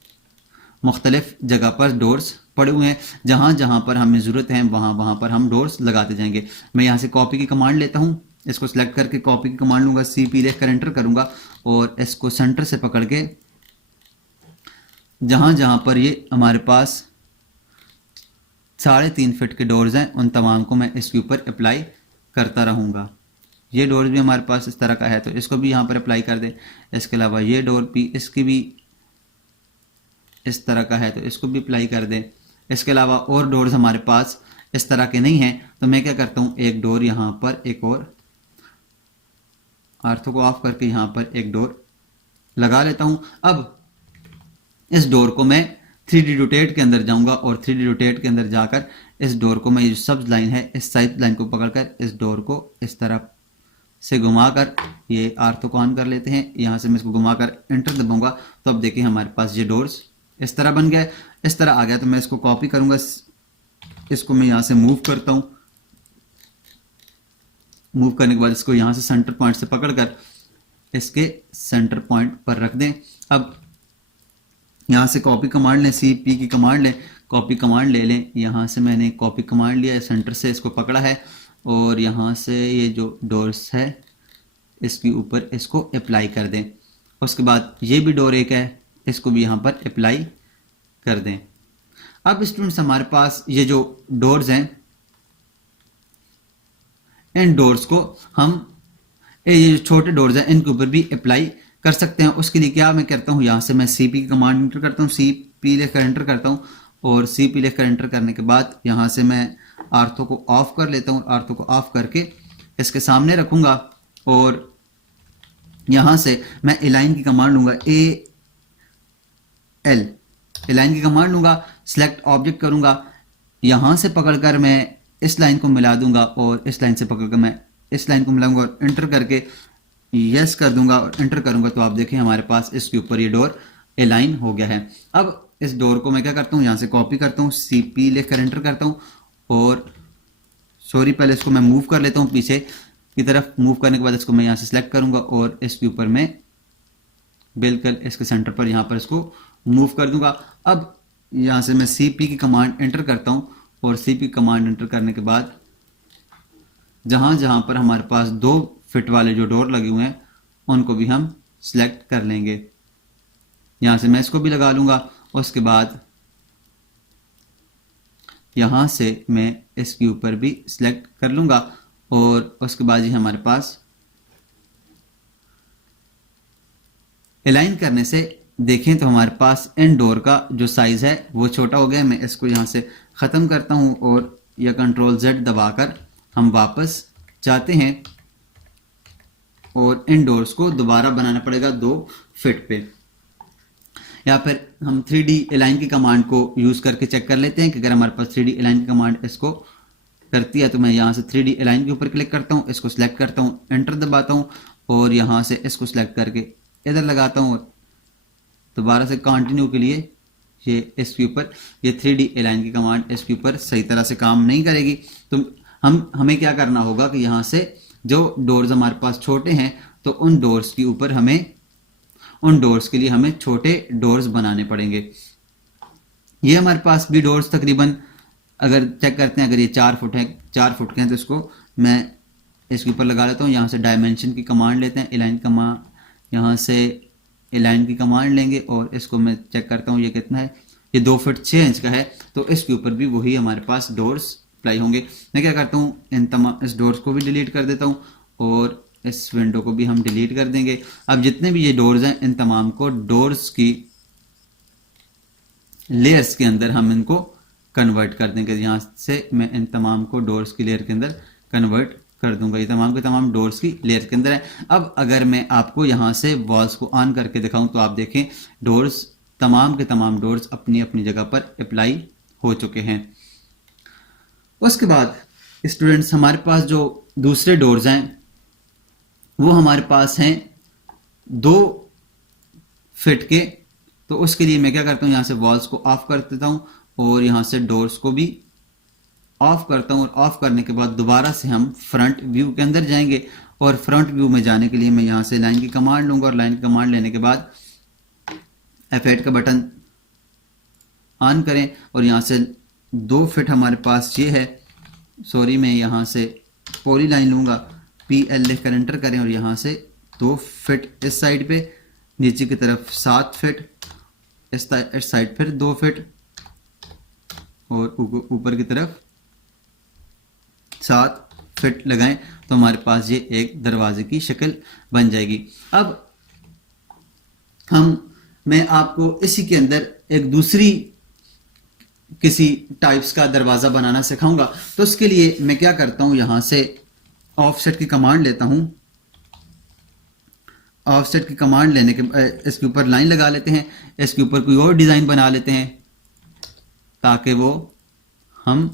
मुख्तलिफ जगह पर डोर्स पड़े हुए हैं। जहाँ जहाँ पर हमें ज़रूरत है वहाँ वहाँ पर हम डोर्स लगाते जाएंगे। मैं यहाँ से कॉपी की कमांड लेता हूँ, इसको सेलेक्ट करके कॉपी की कमांड लूँगा, CP लिख कर एंटर करूँगा और इसको सेंटर से पकड़ के जहाँ जहाँ पर ये हमारे पास 3.5 फीट के डोर्स हैं उन तमाम को मैं इसके ऊपर अप्लाई करता रहूँगा। ये डोर भी हमारे पास इस तरह का है तो इसको भी यहाँ पर अप्लाई कर दें। इसके अलावा ये डोर भी इसकी भी इस तरह का है तो इसको भी अप्लाई कर दें। इसके अलावा और डोर्स हमारे पास इस तरह के नहीं हैं तो मैं क्या करता हूँ, एक डोर यहाँ पर एक और आर्थो को ऑफ करके यहाँ पर एक डोर लगा लेता हूँ। अब इस डोर को मैं 3D रोटेट के अंदर जाऊंगा और 3D रोटेट के अंदर जाकर इस डोर को मैं, ये जो सब्ज लाइन है इस साइड लाइन को पकड़कर इस डोर को इस तरफ से घुमाकर ये आर्थो को ऑन कर लेते हैं। यहाँ से मैं इसको घुमाकर एंटर दबाऊंगा तो अब देखिए हमारे पास ये डोर्स इस तरह बन गया, इस तरह आ गया। तो मैं इसको कॉपी करूंगा, इसको मैं यहाँ से मूव करता हूँ। मूव करने के बाद इसको यहाँ से सेंटर पॉइंट से पकड़कर इसके सेंटर पॉइंट पर रख दें। अब यहाँ से कॉपी कमांड लें, CP की कमांड लें, कॉपी कमांड ले लें। यहाँ से मैंने कॉपी कमांड लिया, सेंटर से इसको पकड़ा है और यहाँ से ये जो डोर्स है इसके ऊपर इसको अप्लाई कर दें। उसके बाद ये भी डोर एक है, इसको भी यहाँ पर अप्लाई कर दें। अब स्टूडेंट्स हमारे पास ये जो डोर्स हैं इन डोर्स को हम, ये जो छोटे डोर्स हैं इनके ऊपर भी अप्लाई कर सकते हैं। उसके लिए क्या मैं करता हूँ, यहाँ से मैं CP की कमांड एंटर करता हूँ, CP लिखकर एंटर करता हूँ और CP लिखकर एंटर करने के बाद यहाँ से मैं आर्थो को ऑफ कर लेता हूँ। आर्थो को ऑफ करके इसके सामने रखूँगा और यहाँ से मैं अलाइन की कमांड लूँगा, AL अलाइन की कमांड लूँगा, सेलेक्ट ऑब्जेक्ट करूँगा, यहाँ से पकड़कर मैं इस लाइन को मिला दूंगा और इस लाइन से पकड़कर मैं इस लाइन को मिलाऊंगा और एंटर करके यस कर दूंगा और एंटर करूंगा तो आप देखें हमारे पास इसके ऊपर ये डोर अलाइन हो गया है। अब इस डोर को मैं क्या करता हूँ, यहाँ से कॉपी करता हूँ, CP लिखकर एंटर करता हूँ और पहले इसको मैं मूव कर लेता हूँ पीछे की तरफ। मूव करने के बाद इसको मैं यहाँ से सिलेक्ट करूँगा और इसके ऊपर मैं बिल्कुल इसके सेंटर पर यहाँ पर इसको मूव कर दूंगा। अब यहाँ से मैं CP की कमांड एंटर करता हूँ और CP कमांड एंटर करने के बाद जहां जहां पर हमारे पास 2 फिट वाले जो डोर लगे हुए हैं उनको भी हम सिलेक्ट कर लेंगे। यहां से मैं इसको भी लगा लूंगा। उसके बाद यहां से मैं इसके ऊपर भी सिलेक्ट कर लूंगा और उसके बाद ये हमारे पास अलाइन करने से देखें तो हमारे पास इन डोर का जो साइज है वो छोटा हो गया। मैं इसको यहां से ख़त्म करता हूं और यह Ctrl Z दबाकर हम वापस जाते हैं और इन डोर्स को दोबारा बनाना पड़ेगा 2 फीट पे। या फिर हम 3D अलाइन की कमांड को यूज़ करके चेक कर लेते हैं कि अगर हमारे पास 3D अलाइन की कमांड इसको करती है तो मैं यहाँ से 3D अलाइन के ऊपर क्लिक करता हूँ, इसको सिलेक्ट करता हूँ, एंटर दबाता हूँ और यहाँ से इसको सिलेक्ट करके इधर लगाता हूँ और दोबारा से कंटिन्यू के लिए ये इसके ऊपर ये 3D अलाइन की कमांड इसके ऊपर सही तरह से काम नहीं करेगी। तो हमें क्या करना होगा कि यहाँ से जो डोर्स हमारे पास छोटे हैं तो उन डोर्स के ऊपर उन डोर्स के लिए हमें छोटे डोर्स बनाने पड़ेंगे। ये हमारे पास भी डोर्स तकरीबन अगर चेक करते हैं, अगर ये 4 फुट है 4 फुट के हैं तो इसको मैं इसके ऊपर लगा लेता हूँ। यहाँ से डायमेंशन की कमांड लेते हैं, अलाइन कमांड, यहाँ से अलाइन की कमांड लेंगे और इसको मैं चेक करता हूँ ये कितना है, ये 2 फीट 6 इंच का है। तो इसके ऊपर भी वही हमारे पास डोर्स अप्लाई होंगे। मैं क्या करता हूँ इन तमाम इस डोर्स को भी डिलीट कर देता हूँ और इस विंडो को भी हम डिलीट कर देंगे। अब जितने भी ये डोर्स हैं इन तमाम को डोर्स की लेयर्स के अंदर हम इनको कन्वर्ट कर देंगे। यहाँ से मैं इन तमाम को डोर्स की लेयर के अंदर कन्वर्ट कर दूंगा। ये तमाम के तमाम डोर्स की लेयर के अंदर है। अब अगर मैं आपको यहाँ से वॉल्स को ऑन करके दिखाऊं तो आप देखें डोर्स तमाम के तमाम डोर्स अपनी अपनी जगह पर अप्लाई हो चुके हैं। उसके बाद स्टूडेंट्स हमारे पास जो दूसरे डोर्स हैं वो हमारे पास हैं 2 फीट के। तो उसके लिए मैं क्या करता हूँ यहाँ से वॉल्स को ऑफ कर देता हूँ और यहाँ से डोर्स को भी ऑफ करता हूँ और ऑफ करने के बाद दोबारा से हम फ्रंट व्यू के अंदर जाएंगे और फ्रंट व्यू में जाने के लिए मैं यहाँ से लाइन की कमांड लूंगा और लाइन की कमांड लेने के बाद F8 का बटन ऑन करें और यहाँ से 2 फीट हमारे पास ये है, सॉरी मैं यहाँ से पॉली लाइन लूंगा, PL लिखकर एंटर करें और यहाँ से 2 फीट इस साइड पे, नीचे की तरफ 7 फीट, इस साइड फिर 2 फीट और ऊपर की तरफ 7 फीट लगाएं तो हमारे पास ये एक दरवाजे की शक्ल बन जाएगी। अब मैं आपको इसी के अंदर एक दूसरी किसी टाइप्स का दरवाजा बनाना सिखाऊंगा। तो उसके लिए मैं क्या करता हूं, यहां से ऑफसेट की कमांड लेता हूं। ऑफसेट की कमांड लेने के इसके ऊपर लाइन लगा लेते हैं, इसके ऊपर कोई और डिजाइन बना लेते हैं ताकि वो हम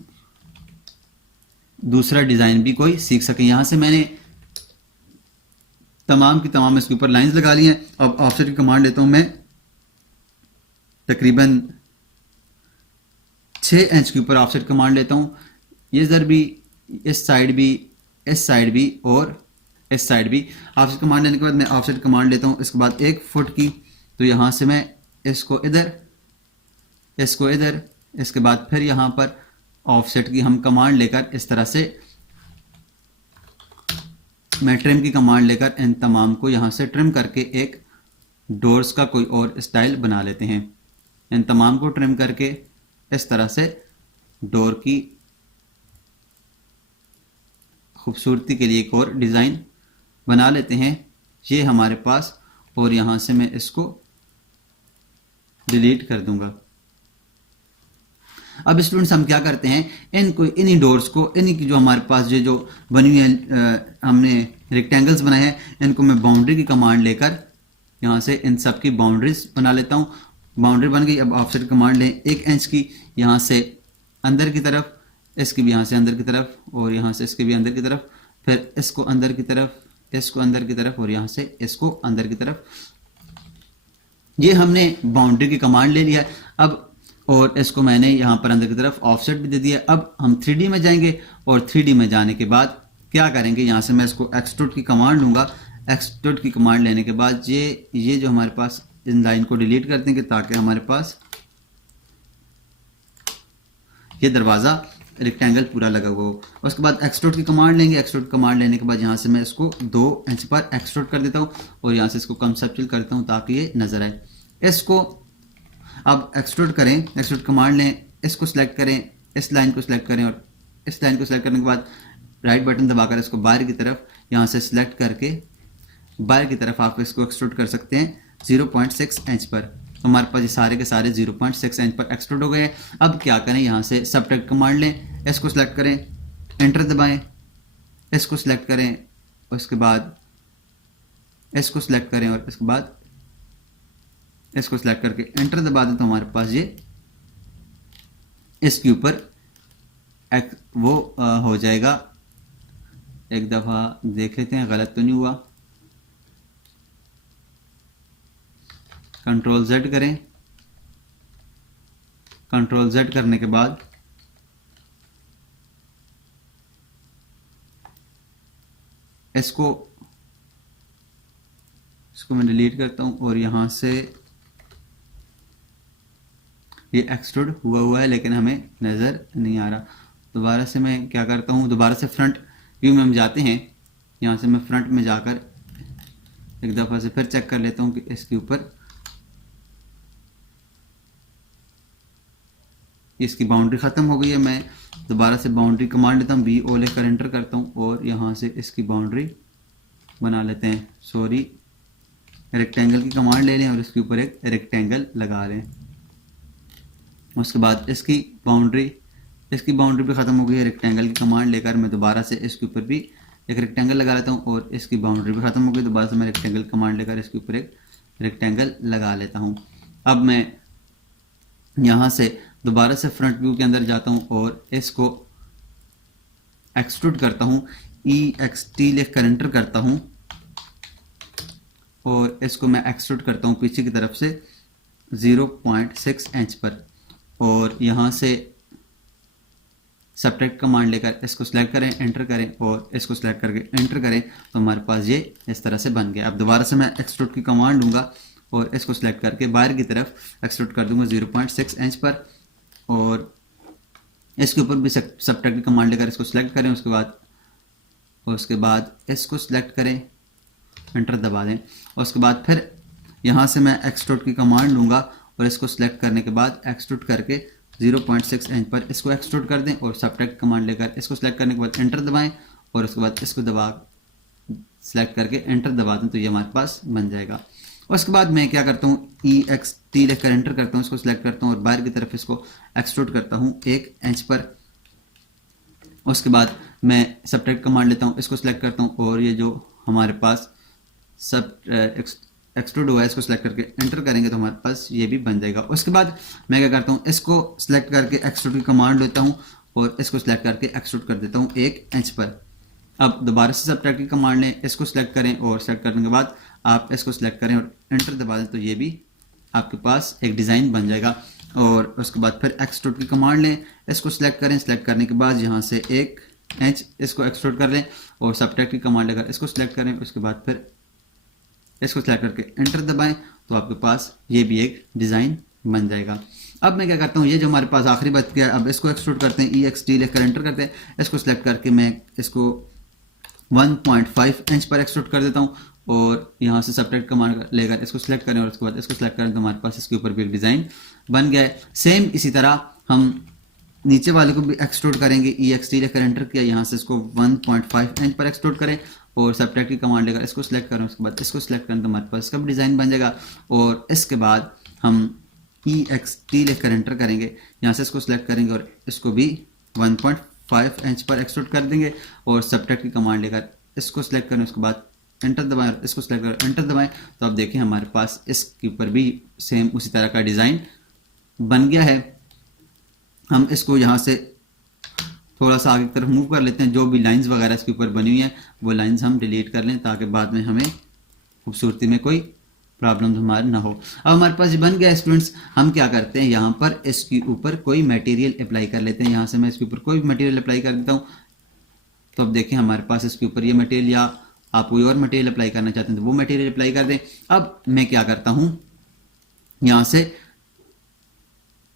दूसरा डिजाइन भी कोई सीख सके। यहां से मैंने तमाम की तमाम इसके ऊपर लाइंस लगा ली हैं। अब ऑफसेट की कमांड लेता हूं मैं, तकरीबन 6 इंच के ऊपर ऑफसेट कमांड लेता हूं। ये इधर भी, इस साइड भी, इस साइड भी और इस साइड भी। ऑफसेट कमांड लेने के बाद मैं ऑफसेट कमांड लेता हूं इसके बाद 1 फुट की। तो यहां से मैं इसको इधर, इसको इधर, इसके बाद फिर यहां पर ऑफसेट की हम कमांड लेकर इस तरह से मैं ट्रिम की कमांड लेकर इन तमाम को यहां से ट्रिम करके एक डोर्स का कोई और स्टाइल बना लेते हैं। इन तमाम को ट्रिम करके इस तरह से डोर की खूबसूरती के लिए एक और डिज़ाइन बना लेते हैं। ये हमारे पास, और यहां से मैं इसको डिलीट कर दूंगा। अब स्टूडेंट्स हम क्या करते हैं, इन्हीं डोर्स को, इन्हीं की जो हमारे पास ये जो बनी हुई है, हमने रेक्टेंगल्स बनाए हैं, इनको मैं बाउंड्री की कमांड लेकर यहाँ से इन सब की बाउंड्रीज बना लेता हूँ। बाउंड्री बन गई। अब ऑफसेट कमांड लें 1 इंच की, यहाँ से अंदर की तरफ, इसकी भी यहाँ से अंदर की तरफ और यहाँ से इसके भी अंदर की तरफ, फिर इसको अंदर की तरफ, इसको अंदर की तरफ और यहाँ से इसको अंदर की तरफ। ये हमने बाउंड्री की कमांड ले लिया है। अब और इसको मैंने यहाँ पर अंदर की तरफ ऑफसेट भी दे दिया। अब हम 3D में जाएंगे और 3D में जाने के बाद क्या करेंगे, यहाँ से मैं इसको एक्सट्रूड की कमांड लूँगा। एक्सट्रूड की कमांड लेने के बाद ये जो हमारे पास, इन लाइन को डिलीट कर देंगे ताकि हमारे पास ये दरवाज़ा रेक्टेंगल पूरा लगा हुआ हो। उसके बाद एक्सट्रूड की कमांड लेंगे। एक्सट्रूड कमांड लेने के बाद यहाँ से मैं इसको 2 इंच पर एक्सट्रूड कर देता हूँ और यहाँ से इसको कंसेप्चुअल करता हूँ ताकि ये नज़र आए। इसको अब एक्सट्रूड करें, एक्सट्रूड कमांड लें, इसको सिलेक्ट करें, इस लाइन को सिलेक्ट करें और इस लाइन को सिलेक्ट करने के बाद राइट बटन दबाकर इसको बाहर की तरफ यहाँ से सिलेक्ट करके बाहर की तरफ आप इसको एक्सट्रूड कर सकते हैं 0.6 इंच पर। तो हमारे पास ये सारे के सारे 0.6 इंच पर एक्सट्रूड हो गए। अब क्या करें, यहाँ से सबट्रैक्ट कमांड लें, इसको सिलेक्ट करें, एंटर दबाएं, इसको सिलेक्ट करें, उसके बाद इसको सिलेक्ट करें और इसके बाद इसको सिलेक्ट करके एंटर दबा दें तो हमारे पास ये इसके ऊपर वो हो जाएगा। एक दफ़ा देख लेते हैं गलत तो नहीं हुआ। कंट्रोल Z करें, कंट्रोल Z करने के बाद इसको मैं डिलीट करता हूं और यहां से ये एक्सट्रूड हुआ है लेकिन हमें नज़र नहीं आ रहा। दोबारा से मैं क्या करता हूँ, दोबारा से फ्रंट व्यू में हम जाते हैं। यहाँ से मैं फ्रंट में जाकर एक दफ़ा से फिर चेक कर लेता हूँ कि इसके ऊपर इसकी बाउंड्री ख़त्म हो गई है। मैं दोबारा से बाउंड्री कमांड लेता हूँ, BO लेकर एंटर करता हूँ और यहाँ से इसकी बाउंड्री बना लेते हैं। सॉरी, रेक्टेंगल की कमांड ले लें और इसके ऊपर एक रेक्टेंगल लगा लें। उसके बाद इसकी बाउंड्री भी ख़त्म हो गई है। रेक्टेंगल की कमांड लेकर मैं दोबारा से इसके ऊपर भी एक रेक्टेंगल लगा लेता हूँ और इसकी बाउंड्री भी ख़त्म हो गई। दोबारा से मैं रेक्टेंगल कमांड लेकर इसके ऊपर एक रेक्टेंगल लगा लेता हूँ। अब मैं यहाँ से दोबारा से फ्रंट व्यू के अंदर जाता हूँ और इसको एक्सट्रूड करता हूँ, EXT लिखकर एंटर करता हूँ और इसको मैं एक्सट्रूड करता हूँ पीछे की तरफ से 0.6 इंच पर। और यहाँ से सबट्रैक्ट कमांड लेकर इसको सिलेक्ट करें, एंटर करें और इसको सिलेक्ट करके एंटर करें तो हमारे पास ये इस तरह से बन गया। अब दोबारा से मैं एक्सट्रूड की कमांड लूँगा और इसको सिलेक्ट करके बाहर की तरफ एक्सट्रूड कर दूंगा 0.6 इंच पर और इसके ऊपर भी सबट्रैक्ट की कमांड लेकर इसको सिलेक्ट करें। उसके बाद इसको सिलेक्ट करें, एंटर दबा दें। और उसके बाद फिर यहाँ से मैं एक्सट्रूड की कमांड लूँगा और इसको सिलेक्ट करने के बाद एक्सट्रूड करके 0.6 इंच पर इसको एक्सट्रूड कर दें और सबट्रैक्ट कमांड लेकर इसको सिलेक्ट करने के बाद एंटर दबाएं और उसके बाद इसको सिलेक्ट करके एंटर दबा दें तो ये हमारे पास बन जाएगा। उसके बाद मैं क्या करता हूँ, EXT लिखकर एंटर करता हूँ, इसको सिलेक्ट करता हूँ और बाहर की तरफ इसको एक्सट्रूड करता हूँ 1 इंच पर। उसके बाद मैं सबट्रैक्ट कमांड लेता हूँ, इसको सिलेक्ट करता हूँ और ये जो हमारे पास सब एक्सट्रूड हुआ है इसको सिलेक्ट करके एंटर करेंगे तो हमारे पास ये भी बन जाएगा। उसके बाद मैं क्या करता हूँ, इसको सिलेक्ट करके एक्सट्रूड की कमांड लेता हूँ और इसको सिलेक्ट करके एक्सट्रूड कर देता हूँ 1 इंच पर। अब दोबारा से सबट्रैक्ट की कमांड लें, इसको सिलेक्ट करें और सेलेक्ट करने के बाद आप इसको सिलेक्ट करें और एंटर दबा दें तो ये भी आपके पास एक डिज़ाइन बन जाएगा। और उसके बाद फिर एक्सट्रूड की कमांड लें, इसको सिलेक्ट करें, सिलेक्ट करने के बाद यहाँ से 1 इंच इसको एक्सट्रूड कर लें और सबट्रैक्ट की कमांड लेकर इसको सिलेक्ट करें। उसके बाद फिर इसको सिलेक्ट करके एंटर दबाएं तो आपके पास ये भी एक डिज़ाइन बन जाएगा। अब मैं क्या करता हूँ, ये जो हमारे पास आखिरी बच गया, अब इसको एक्सट्रूड करते हैं, EXT लेकर एंटर करते हैं, इसको सिलेक्ट करके मैं इसको 1.5 इंच पर एक्सट्रूड कर देता हूँ और यहाँ से सबट्रैक्ट कमांड लेकर इसको सिलेक्ट करें और उसके बाद इसको सिलेक्ट करें तो हमारे पास इसके ऊपर भी एक डिज़ाइन बन गया है। सेम इसी तरह हम नीचे वाले को भी एक्सट्रूड करेंगे, EXT लेकर एंटर किया, यहाँ से इसको 1.5 इंच पर एक्सट्रूड करें और सबट्रैक्ट की कमांड लेकर इसको सिलेक्ट करें, उसके बाद इसको सिलेक्ट करें तो हमारे पास इसका भी डिज़ाइन बन जाएगा। और इसके बाद हम EXT लेकर एंटर करेंगे, यहाँ से इसको सिलेक्ट करेंगे और इसको भी 1.5 इंच पर एक्सट्रूड कर देंगे और सबट्रैक्ट की कमांड लेकर इसको सिलेक्ट करें, उसके बाद एंटर दबाएं और इसको सिलेक्ट कर एंटर दबाएं तो आप देखें हमारे पास इसके ऊपर भी सेम उसी तरह का डिज़ाइन बन गया है। हम इसको यहाँ से थोड़ा सा आगे की तरफ मूव कर लेते हैं, जो भी लाइंस वगैरह इसके ऊपर बनी हुई हैं वो लाइंस हम डिलीट कर लें ताकि बाद में हमें खूबसूरती में कोई प्रॉब्लम हमारे ना हो। अब हमारे पास ये बन गया स्टूडेंट्स, हम क्या करते हैं, यहाँ पर इसके ऊपर कोई मटेरियल अप्लाई कर लेते हैं। यहाँ से मैं इसके ऊपर कोई भी मटेरियल अप्लाई कर देता हूँ तो अब देखें हमारे पास इसके ऊपर ये मटेरियल, या आप कोई और मटेरियल अप्लाई करना चाहते हैं तो वो मटेरियल अप्लाई कर दें। अब मैं क्या करता हूँ, यहाँ से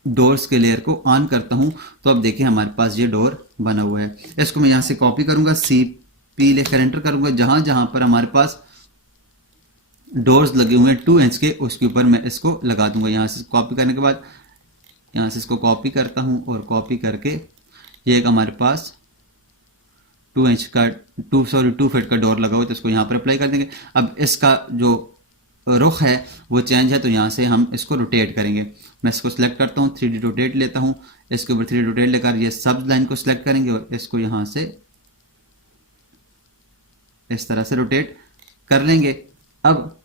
डोर्स के लेयर को ऑन करता हूं तो अब देखिए हमारे पास ये डोर बना हुआ है। इसको मैं यहाँ से कॉपी करूंगा, CP लेकर एंटर करूंगा, जहां जहां पर हमारे पास डोर्स लगे हुए हैं 2 इंच के, उसके ऊपर मैं इसको लगा दूंगा। यहाँ से कॉपी करने के बाद यहाँ से इसको कॉपी करता हूँ और कॉपी करके ये एक हमारे पास 2 फीट का डोर लगा हुआ है, तो इसको यहाँ पर अप्लाई कर देंगे। अब इसका जो रुख है वो चेंज है, तो यहाँ से हम इसको रोटेट करेंगे। मैं इसको सिलेक्ट करता हूँ, 3D रोटेट लेता हूँ, इसके ऊपर 3D रोटेट लेकर ये सब लाइन को सिलेक्ट करेंगे और इसको यहाँ से इस तरह से रोटेट कर लेंगे। अब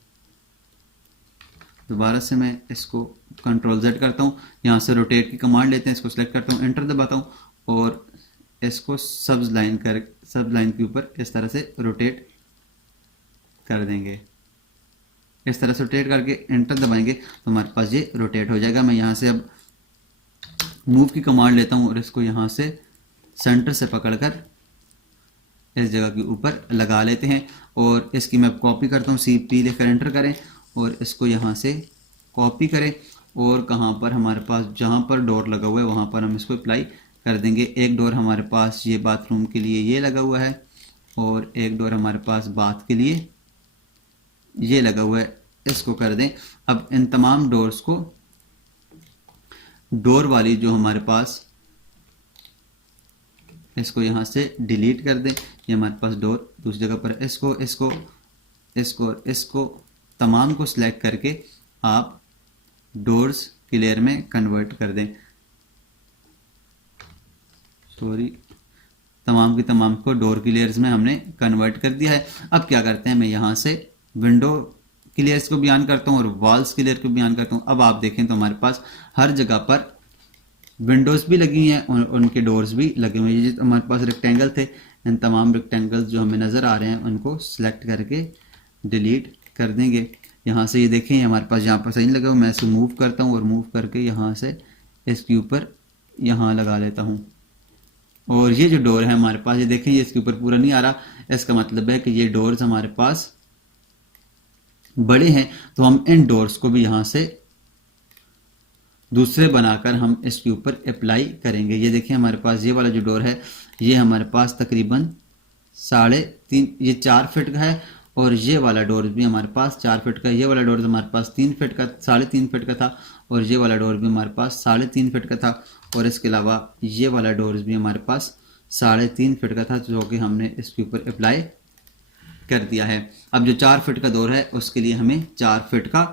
दोबारा से मैं इसको Ctrl Z करता हूँ, यहाँ से रोटेट की कमांड लेते हैं, इसको सिलेक्ट करता हूँ, एंटर दबाता हूँ और इसको सब लाइन के ऊपर इस तरह से रोटेट कर देंगे। इस तरह से रोटेट करके एंटर दबाएंगे तो हमारे पास ये रोटेट हो जाएगा। मैं यहाँ से अब मूव की कमांड लेता हूँ और इसको यहाँ से सेंटर से पकड़कर इस जगह के ऊपर लगा लेते हैं और इसकी मैं कॉपी करता हूँ, CP लेकर एंटर करें और इसको यहाँ से कॉपी करें और कहाँ पर हमारे पास जहाँ पर डोर लगा हुआ है वहाँ पर हम इसको अप्लाई कर देंगे। एक डोर हमारे पास ये बाथरूम के लिए ये लगा हुआ है और एक डोर हमारे पास बाथ के लिए ये लगा हुआ है, इसको कर दें। अब इन तमाम डोर्स को, डोर वाली जो हमारे पास, इसको यहाँ से डिलीट कर दें। ये हमारे पास डोर दूसरी जगह पर, इसको तमाम को सिलेक्ट करके आप डोर्स के लेयर में कन्वर्ट कर दें। तमाम की तमाम को डोर की लेयर्स में हमने कन्वर्ट कर दिया है। अब क्या करते हैं, मैं यहाँ से विंडो की लेयर्स को बयान करता हूँ और वॉल्स की लेयर को बयान करता हूँ। अब आप देखें तो हमारे पास हर जगह पर विंडोज़ भी लगी हैं और उनके डोर्स भी लगे हुए हैं। ये हमारे पास रेक्टेंगल थे, इन तमाम रेक्टेंगल्स जो हमें नज़र आ रहे हैं उनको सिलेक्ट करके डिलीट कर देंगे। यहाँ से ये देखें हमारे पास यहाँ पर सही लगा हुआ, मैं इसको मूव करता हूँ और मूव करके यहाँ से इसके ऊपर यहाँ लगा लेता हूँ। और ये जो डोर है हमारे पास, ये देखें ये इसके ऊपर पूरा नहीं आ रहा, इसका मतलब है कि ये डोर्स हमारे पास बड़े हैं, तो हम इन डोर्स को भी यहाँ से दूसरे बनाकर हम इसके ऊपर अप्लाई करेंगे। ये देखिए हमारे पास ये वाला जो डोर है ये हमारे पास तकरीबन 3.5 ये 4 फीट का है और ये वाला डोर भी हमारे पास 4 फीट का है। ये वाला डोर हमारे पास 3 फीट का 3.5 फीट का था और ये वाला डोर भी हमारे पास 3.5 फीट का था और इसके अलावा ये वाला डोर भी हमारे पास 3.5 फीट का था, जो कि हमने इसके ऊपर अप्लाई कर दिया है। अब जो 4 फीट का डोर है उसके लिए हमें 4 फीट का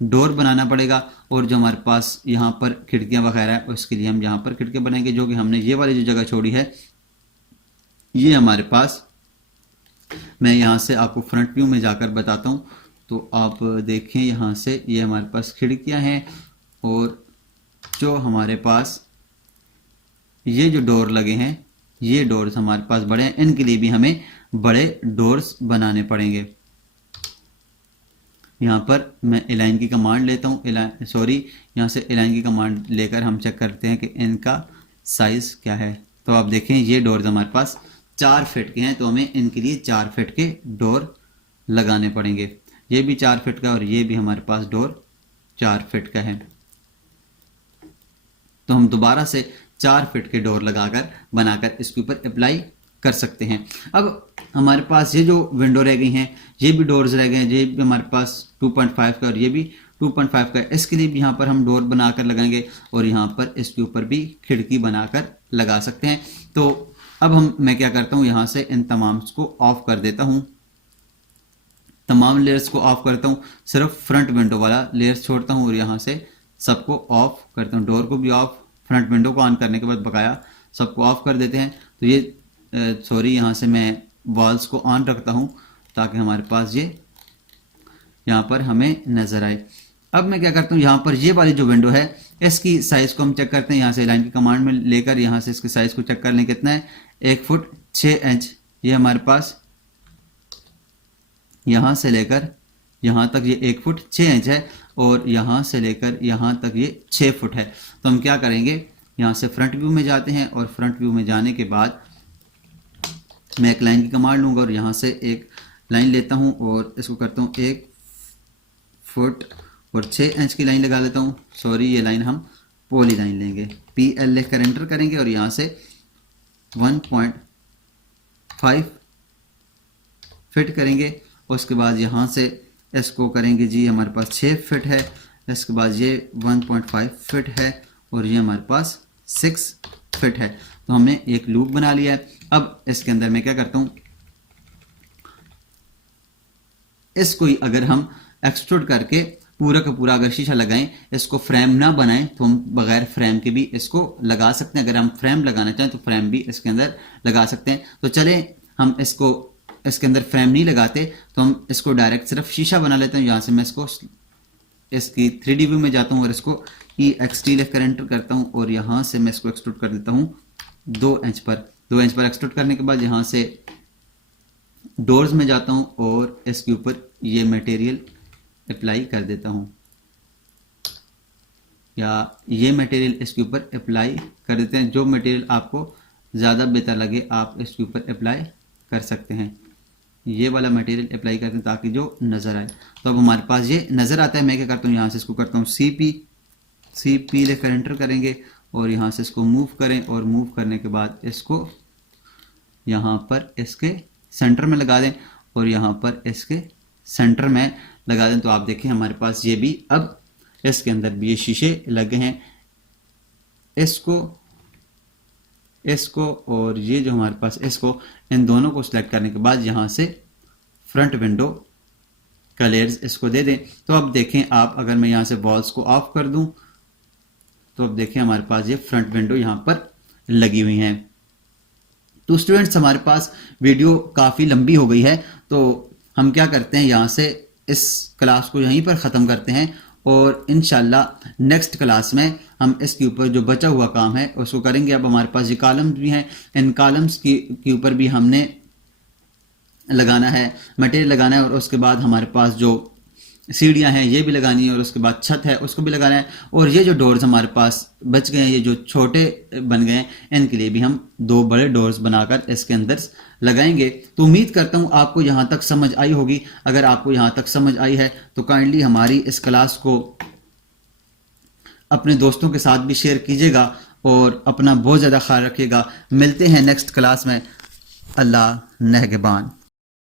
डोर बनाना पड़ेगा और जो हमारे पास यहाँ पर खिड़कियाँ वगैरह है उसके लिए हम यहाँ पर खिड़कियाँ बनाएंगे, जो कि हमने ये वाली जो जगह छोड़ी है ये हमारे पास, मैं यहाँ से आपको फ्रंट व्यू में जाकर बताता हूँ। तो आप देखें यहाँ से ये हमारे पास खिड़कियाँ हैं और जो हमारे पास ये जो डोर लगे हैं ये डोर्स हमारे पास बड़े हैं, इनके लिए भी हमें बड़े डोर्स बनाने पड़ेंगे। यहाँ पर मैं अलाइन की कमांड लेता हूँ, यहाँ से अलाइन की कमांड लेकर हम चेक करते हैं कि इनका साइज़ क्या है। तो आप देखें ये डोर्स हमारे पास 4 फीट के हैं, तो हमें इनके लिए 4 फीट के डोर लगाने पड़ेंगे। ये भी 4 फीट का और ये भी हमारे पास डोर 4 फीट का है, तो हम दोबारा से 4 फीट के डोर बनाकर इसके ऊपर अप्लाई कर सकते हैं। अब हमारे पास ये जो विंडो रह गई हैं ये भी डोर्स रह गए हैं, ये भी हमारे पास 2.5 का और ये भी 2.5 का, इसके लिए भी यहाँ पर हम डोर बनाकर लगाएंगे और यहाँ पर इसके ऊपर भी खिड़की बनाकर लगा सकते हैं। तो अब मैं क्या करता हूँ, यहाँ से इन तमाम को ऑफ कर देता हूँ, तमाम लेयर्स को ऑफ करता हूँ, सिर्फ फ्रंट विंडो वाला लेयर्स छोड़ता हूँ और यहाँ से सबको ऑफ करता हूँ। डोर को भी ऑफ, फ्रंट विंडो को ऑन करने के बाद बकाया सबको ऑफ कर देते हैं। तो ये यहाँ से मैं वॉल्स को ऑन रखता हूँ ताकि हमारे पास ये यहाँ पर हमें नज़र आए। अब मैं क्या करता हूँ, यहाँ पर ये वाली जो विंडो है इसकी साइज़ को हम चेक करते हैं। यहाँ से लाइन की कमांड में लेकर यहाँ से इसके साइज़ को चेक कर लें कितना है, 1 फुट 6 इंच। ये हमारे पास यहाँ से लेकर यहाँ तक ये 1 फुट 6 इंच है और यहाँ से लेकर यहाँ तक ये 6 फुट है। तो हम क्या करेंगे, यहाँ से फ्रंट व्यू में जाते हैं और फ्रंट व्यू में जाने के बाद मैं एक लाइन की कमांड लूँगा और यहाँ से एक लाइन लेता हूँ और इसको करता हूँ 1 फुट और 6 इंच की लाइन लगा लेता हूँ। ये लाइन हम पॉलीलाइन लेंगे, PL लिखकर एंटर करेंगे और यहाँ से 1.5 फिट करेंगे। उसके बाद यहाँ से इसको करेंगे जी, हमारे पास 6 फिट है, इसके बाद ये 1.5 फिट है और ये हमारे पास 6 फिट है। तो हमने एक लूप बना लिया है। अब इसके अंदर मैं क्या करता हूँ, इसको ही अगर हम एक्सट्रूड करके पूरा का पूरा अगर शीशा लगाएं, इसको फ्रेम ना बनाएं तो हम बगैर फ्रेम के भी इसको लगा सकते हैं। अगर हम फ्रेम लगाना चाहें तो फ्रेम भी इसके अंदर लगा सकते हैं। तो चले हम इसको इसके अंदर फ्रेम नहीं लगाते, तो हम इसको डायरेक्ट सिर्फ शीशा बना लेते हैं। यहाँ से मैं इसको इसकी 3D व्यू में जाता हूँ और इसको EXT लिखकर एंटर करता हूँ और यहाँ से मैं इसको एक्सट्रूड कर देता हूँ 2 इंच पर। 2 इंच पर एक्सट्रूड करने के बाद यहाँ से डोर्स में जाता हूँ और इसके ऊपर ये मटेरियल अप्लाई कर देता हूँ, या ये मटेरियल इसके ऊपर अप्लाई कर देते हैं। जो मटेरियल आपको ज़्यादा बेहतर लगे आप इसके ऊपर अप्लाई कर सकते हैं। ये वाला मटेरियल अप्लाई करते हैं ताकि जो नज़र आए। तो अब हमारे पास ये नज़र आता है। मैं क्या करता हूँ, यहाँ से इसको करता हूँ CP लेकर एंटर करेंगे और यहाँ से इसको मूव करें और मूव करने के बाद इसको यहाँ पर इसके सेंटर में लगा दें और यहाँ पर इसके सेंटर में लगा दें। तो आप देखें हमारे पास ये भी अब इसके अंदर भी ये शीशे लगे हैं। इसको और ये जो हमारे पास इसको, इन दोनों को सिलेक्ट करने के बाद यहाँ से फ्रंट विंडो का लेयर्स इसको दे दें। तो अब देखें आप, अगर मैं यहाँ से वॉल्स को ऑफ कर दूं तो अब देखें हमारे पास ये फ्रंट विंडो यहाँ पर लगी हुई हैं। तो स्टूडेंट्स हमारे पास वीडियो काफ़ी लंबी हो गई है, तो हम क्या करते हैं, यहाँ से इस क्लास को यहीं पर ख़त्म करते हैं और इंशाल्लाह नेक्स्ट क्लास में हम इसके ऊपर जो बचा हुआ काम है उसको करेंगे। अब हमारे पास ये कॉलम्स भी हैं, इन कॉलम्स के ऊपर भी हमने लगाना है, मटेरियल लगाना है और उसके बाद हमारे पास जो सीढ़ियाँ हैं ये भी लगानी है और उसके बाद छत है उसको भी लगाना है। और ये जो डोर्स हमारे पास बच गए हैं, ये जो छोटे बन गए हैं, इनके लिए भी हम 2 बड़े डोर्स बनाकर इसके अंदर लगाएंगे। तो उम्मीद करता हूँ आपको यहाँ तक समझ आई होगी। अगर आपको यहाँ तक समझ आई है तो काइंडली हमारी इस क्लास को अपने दोस्तों के साथ भी शेयर कीजिएगा और अपना बहुत ज़्यादा ख्याल रखिएगा। मिलते हैं नेक्स्ट क्लास में। अल्लाह नेहगबान।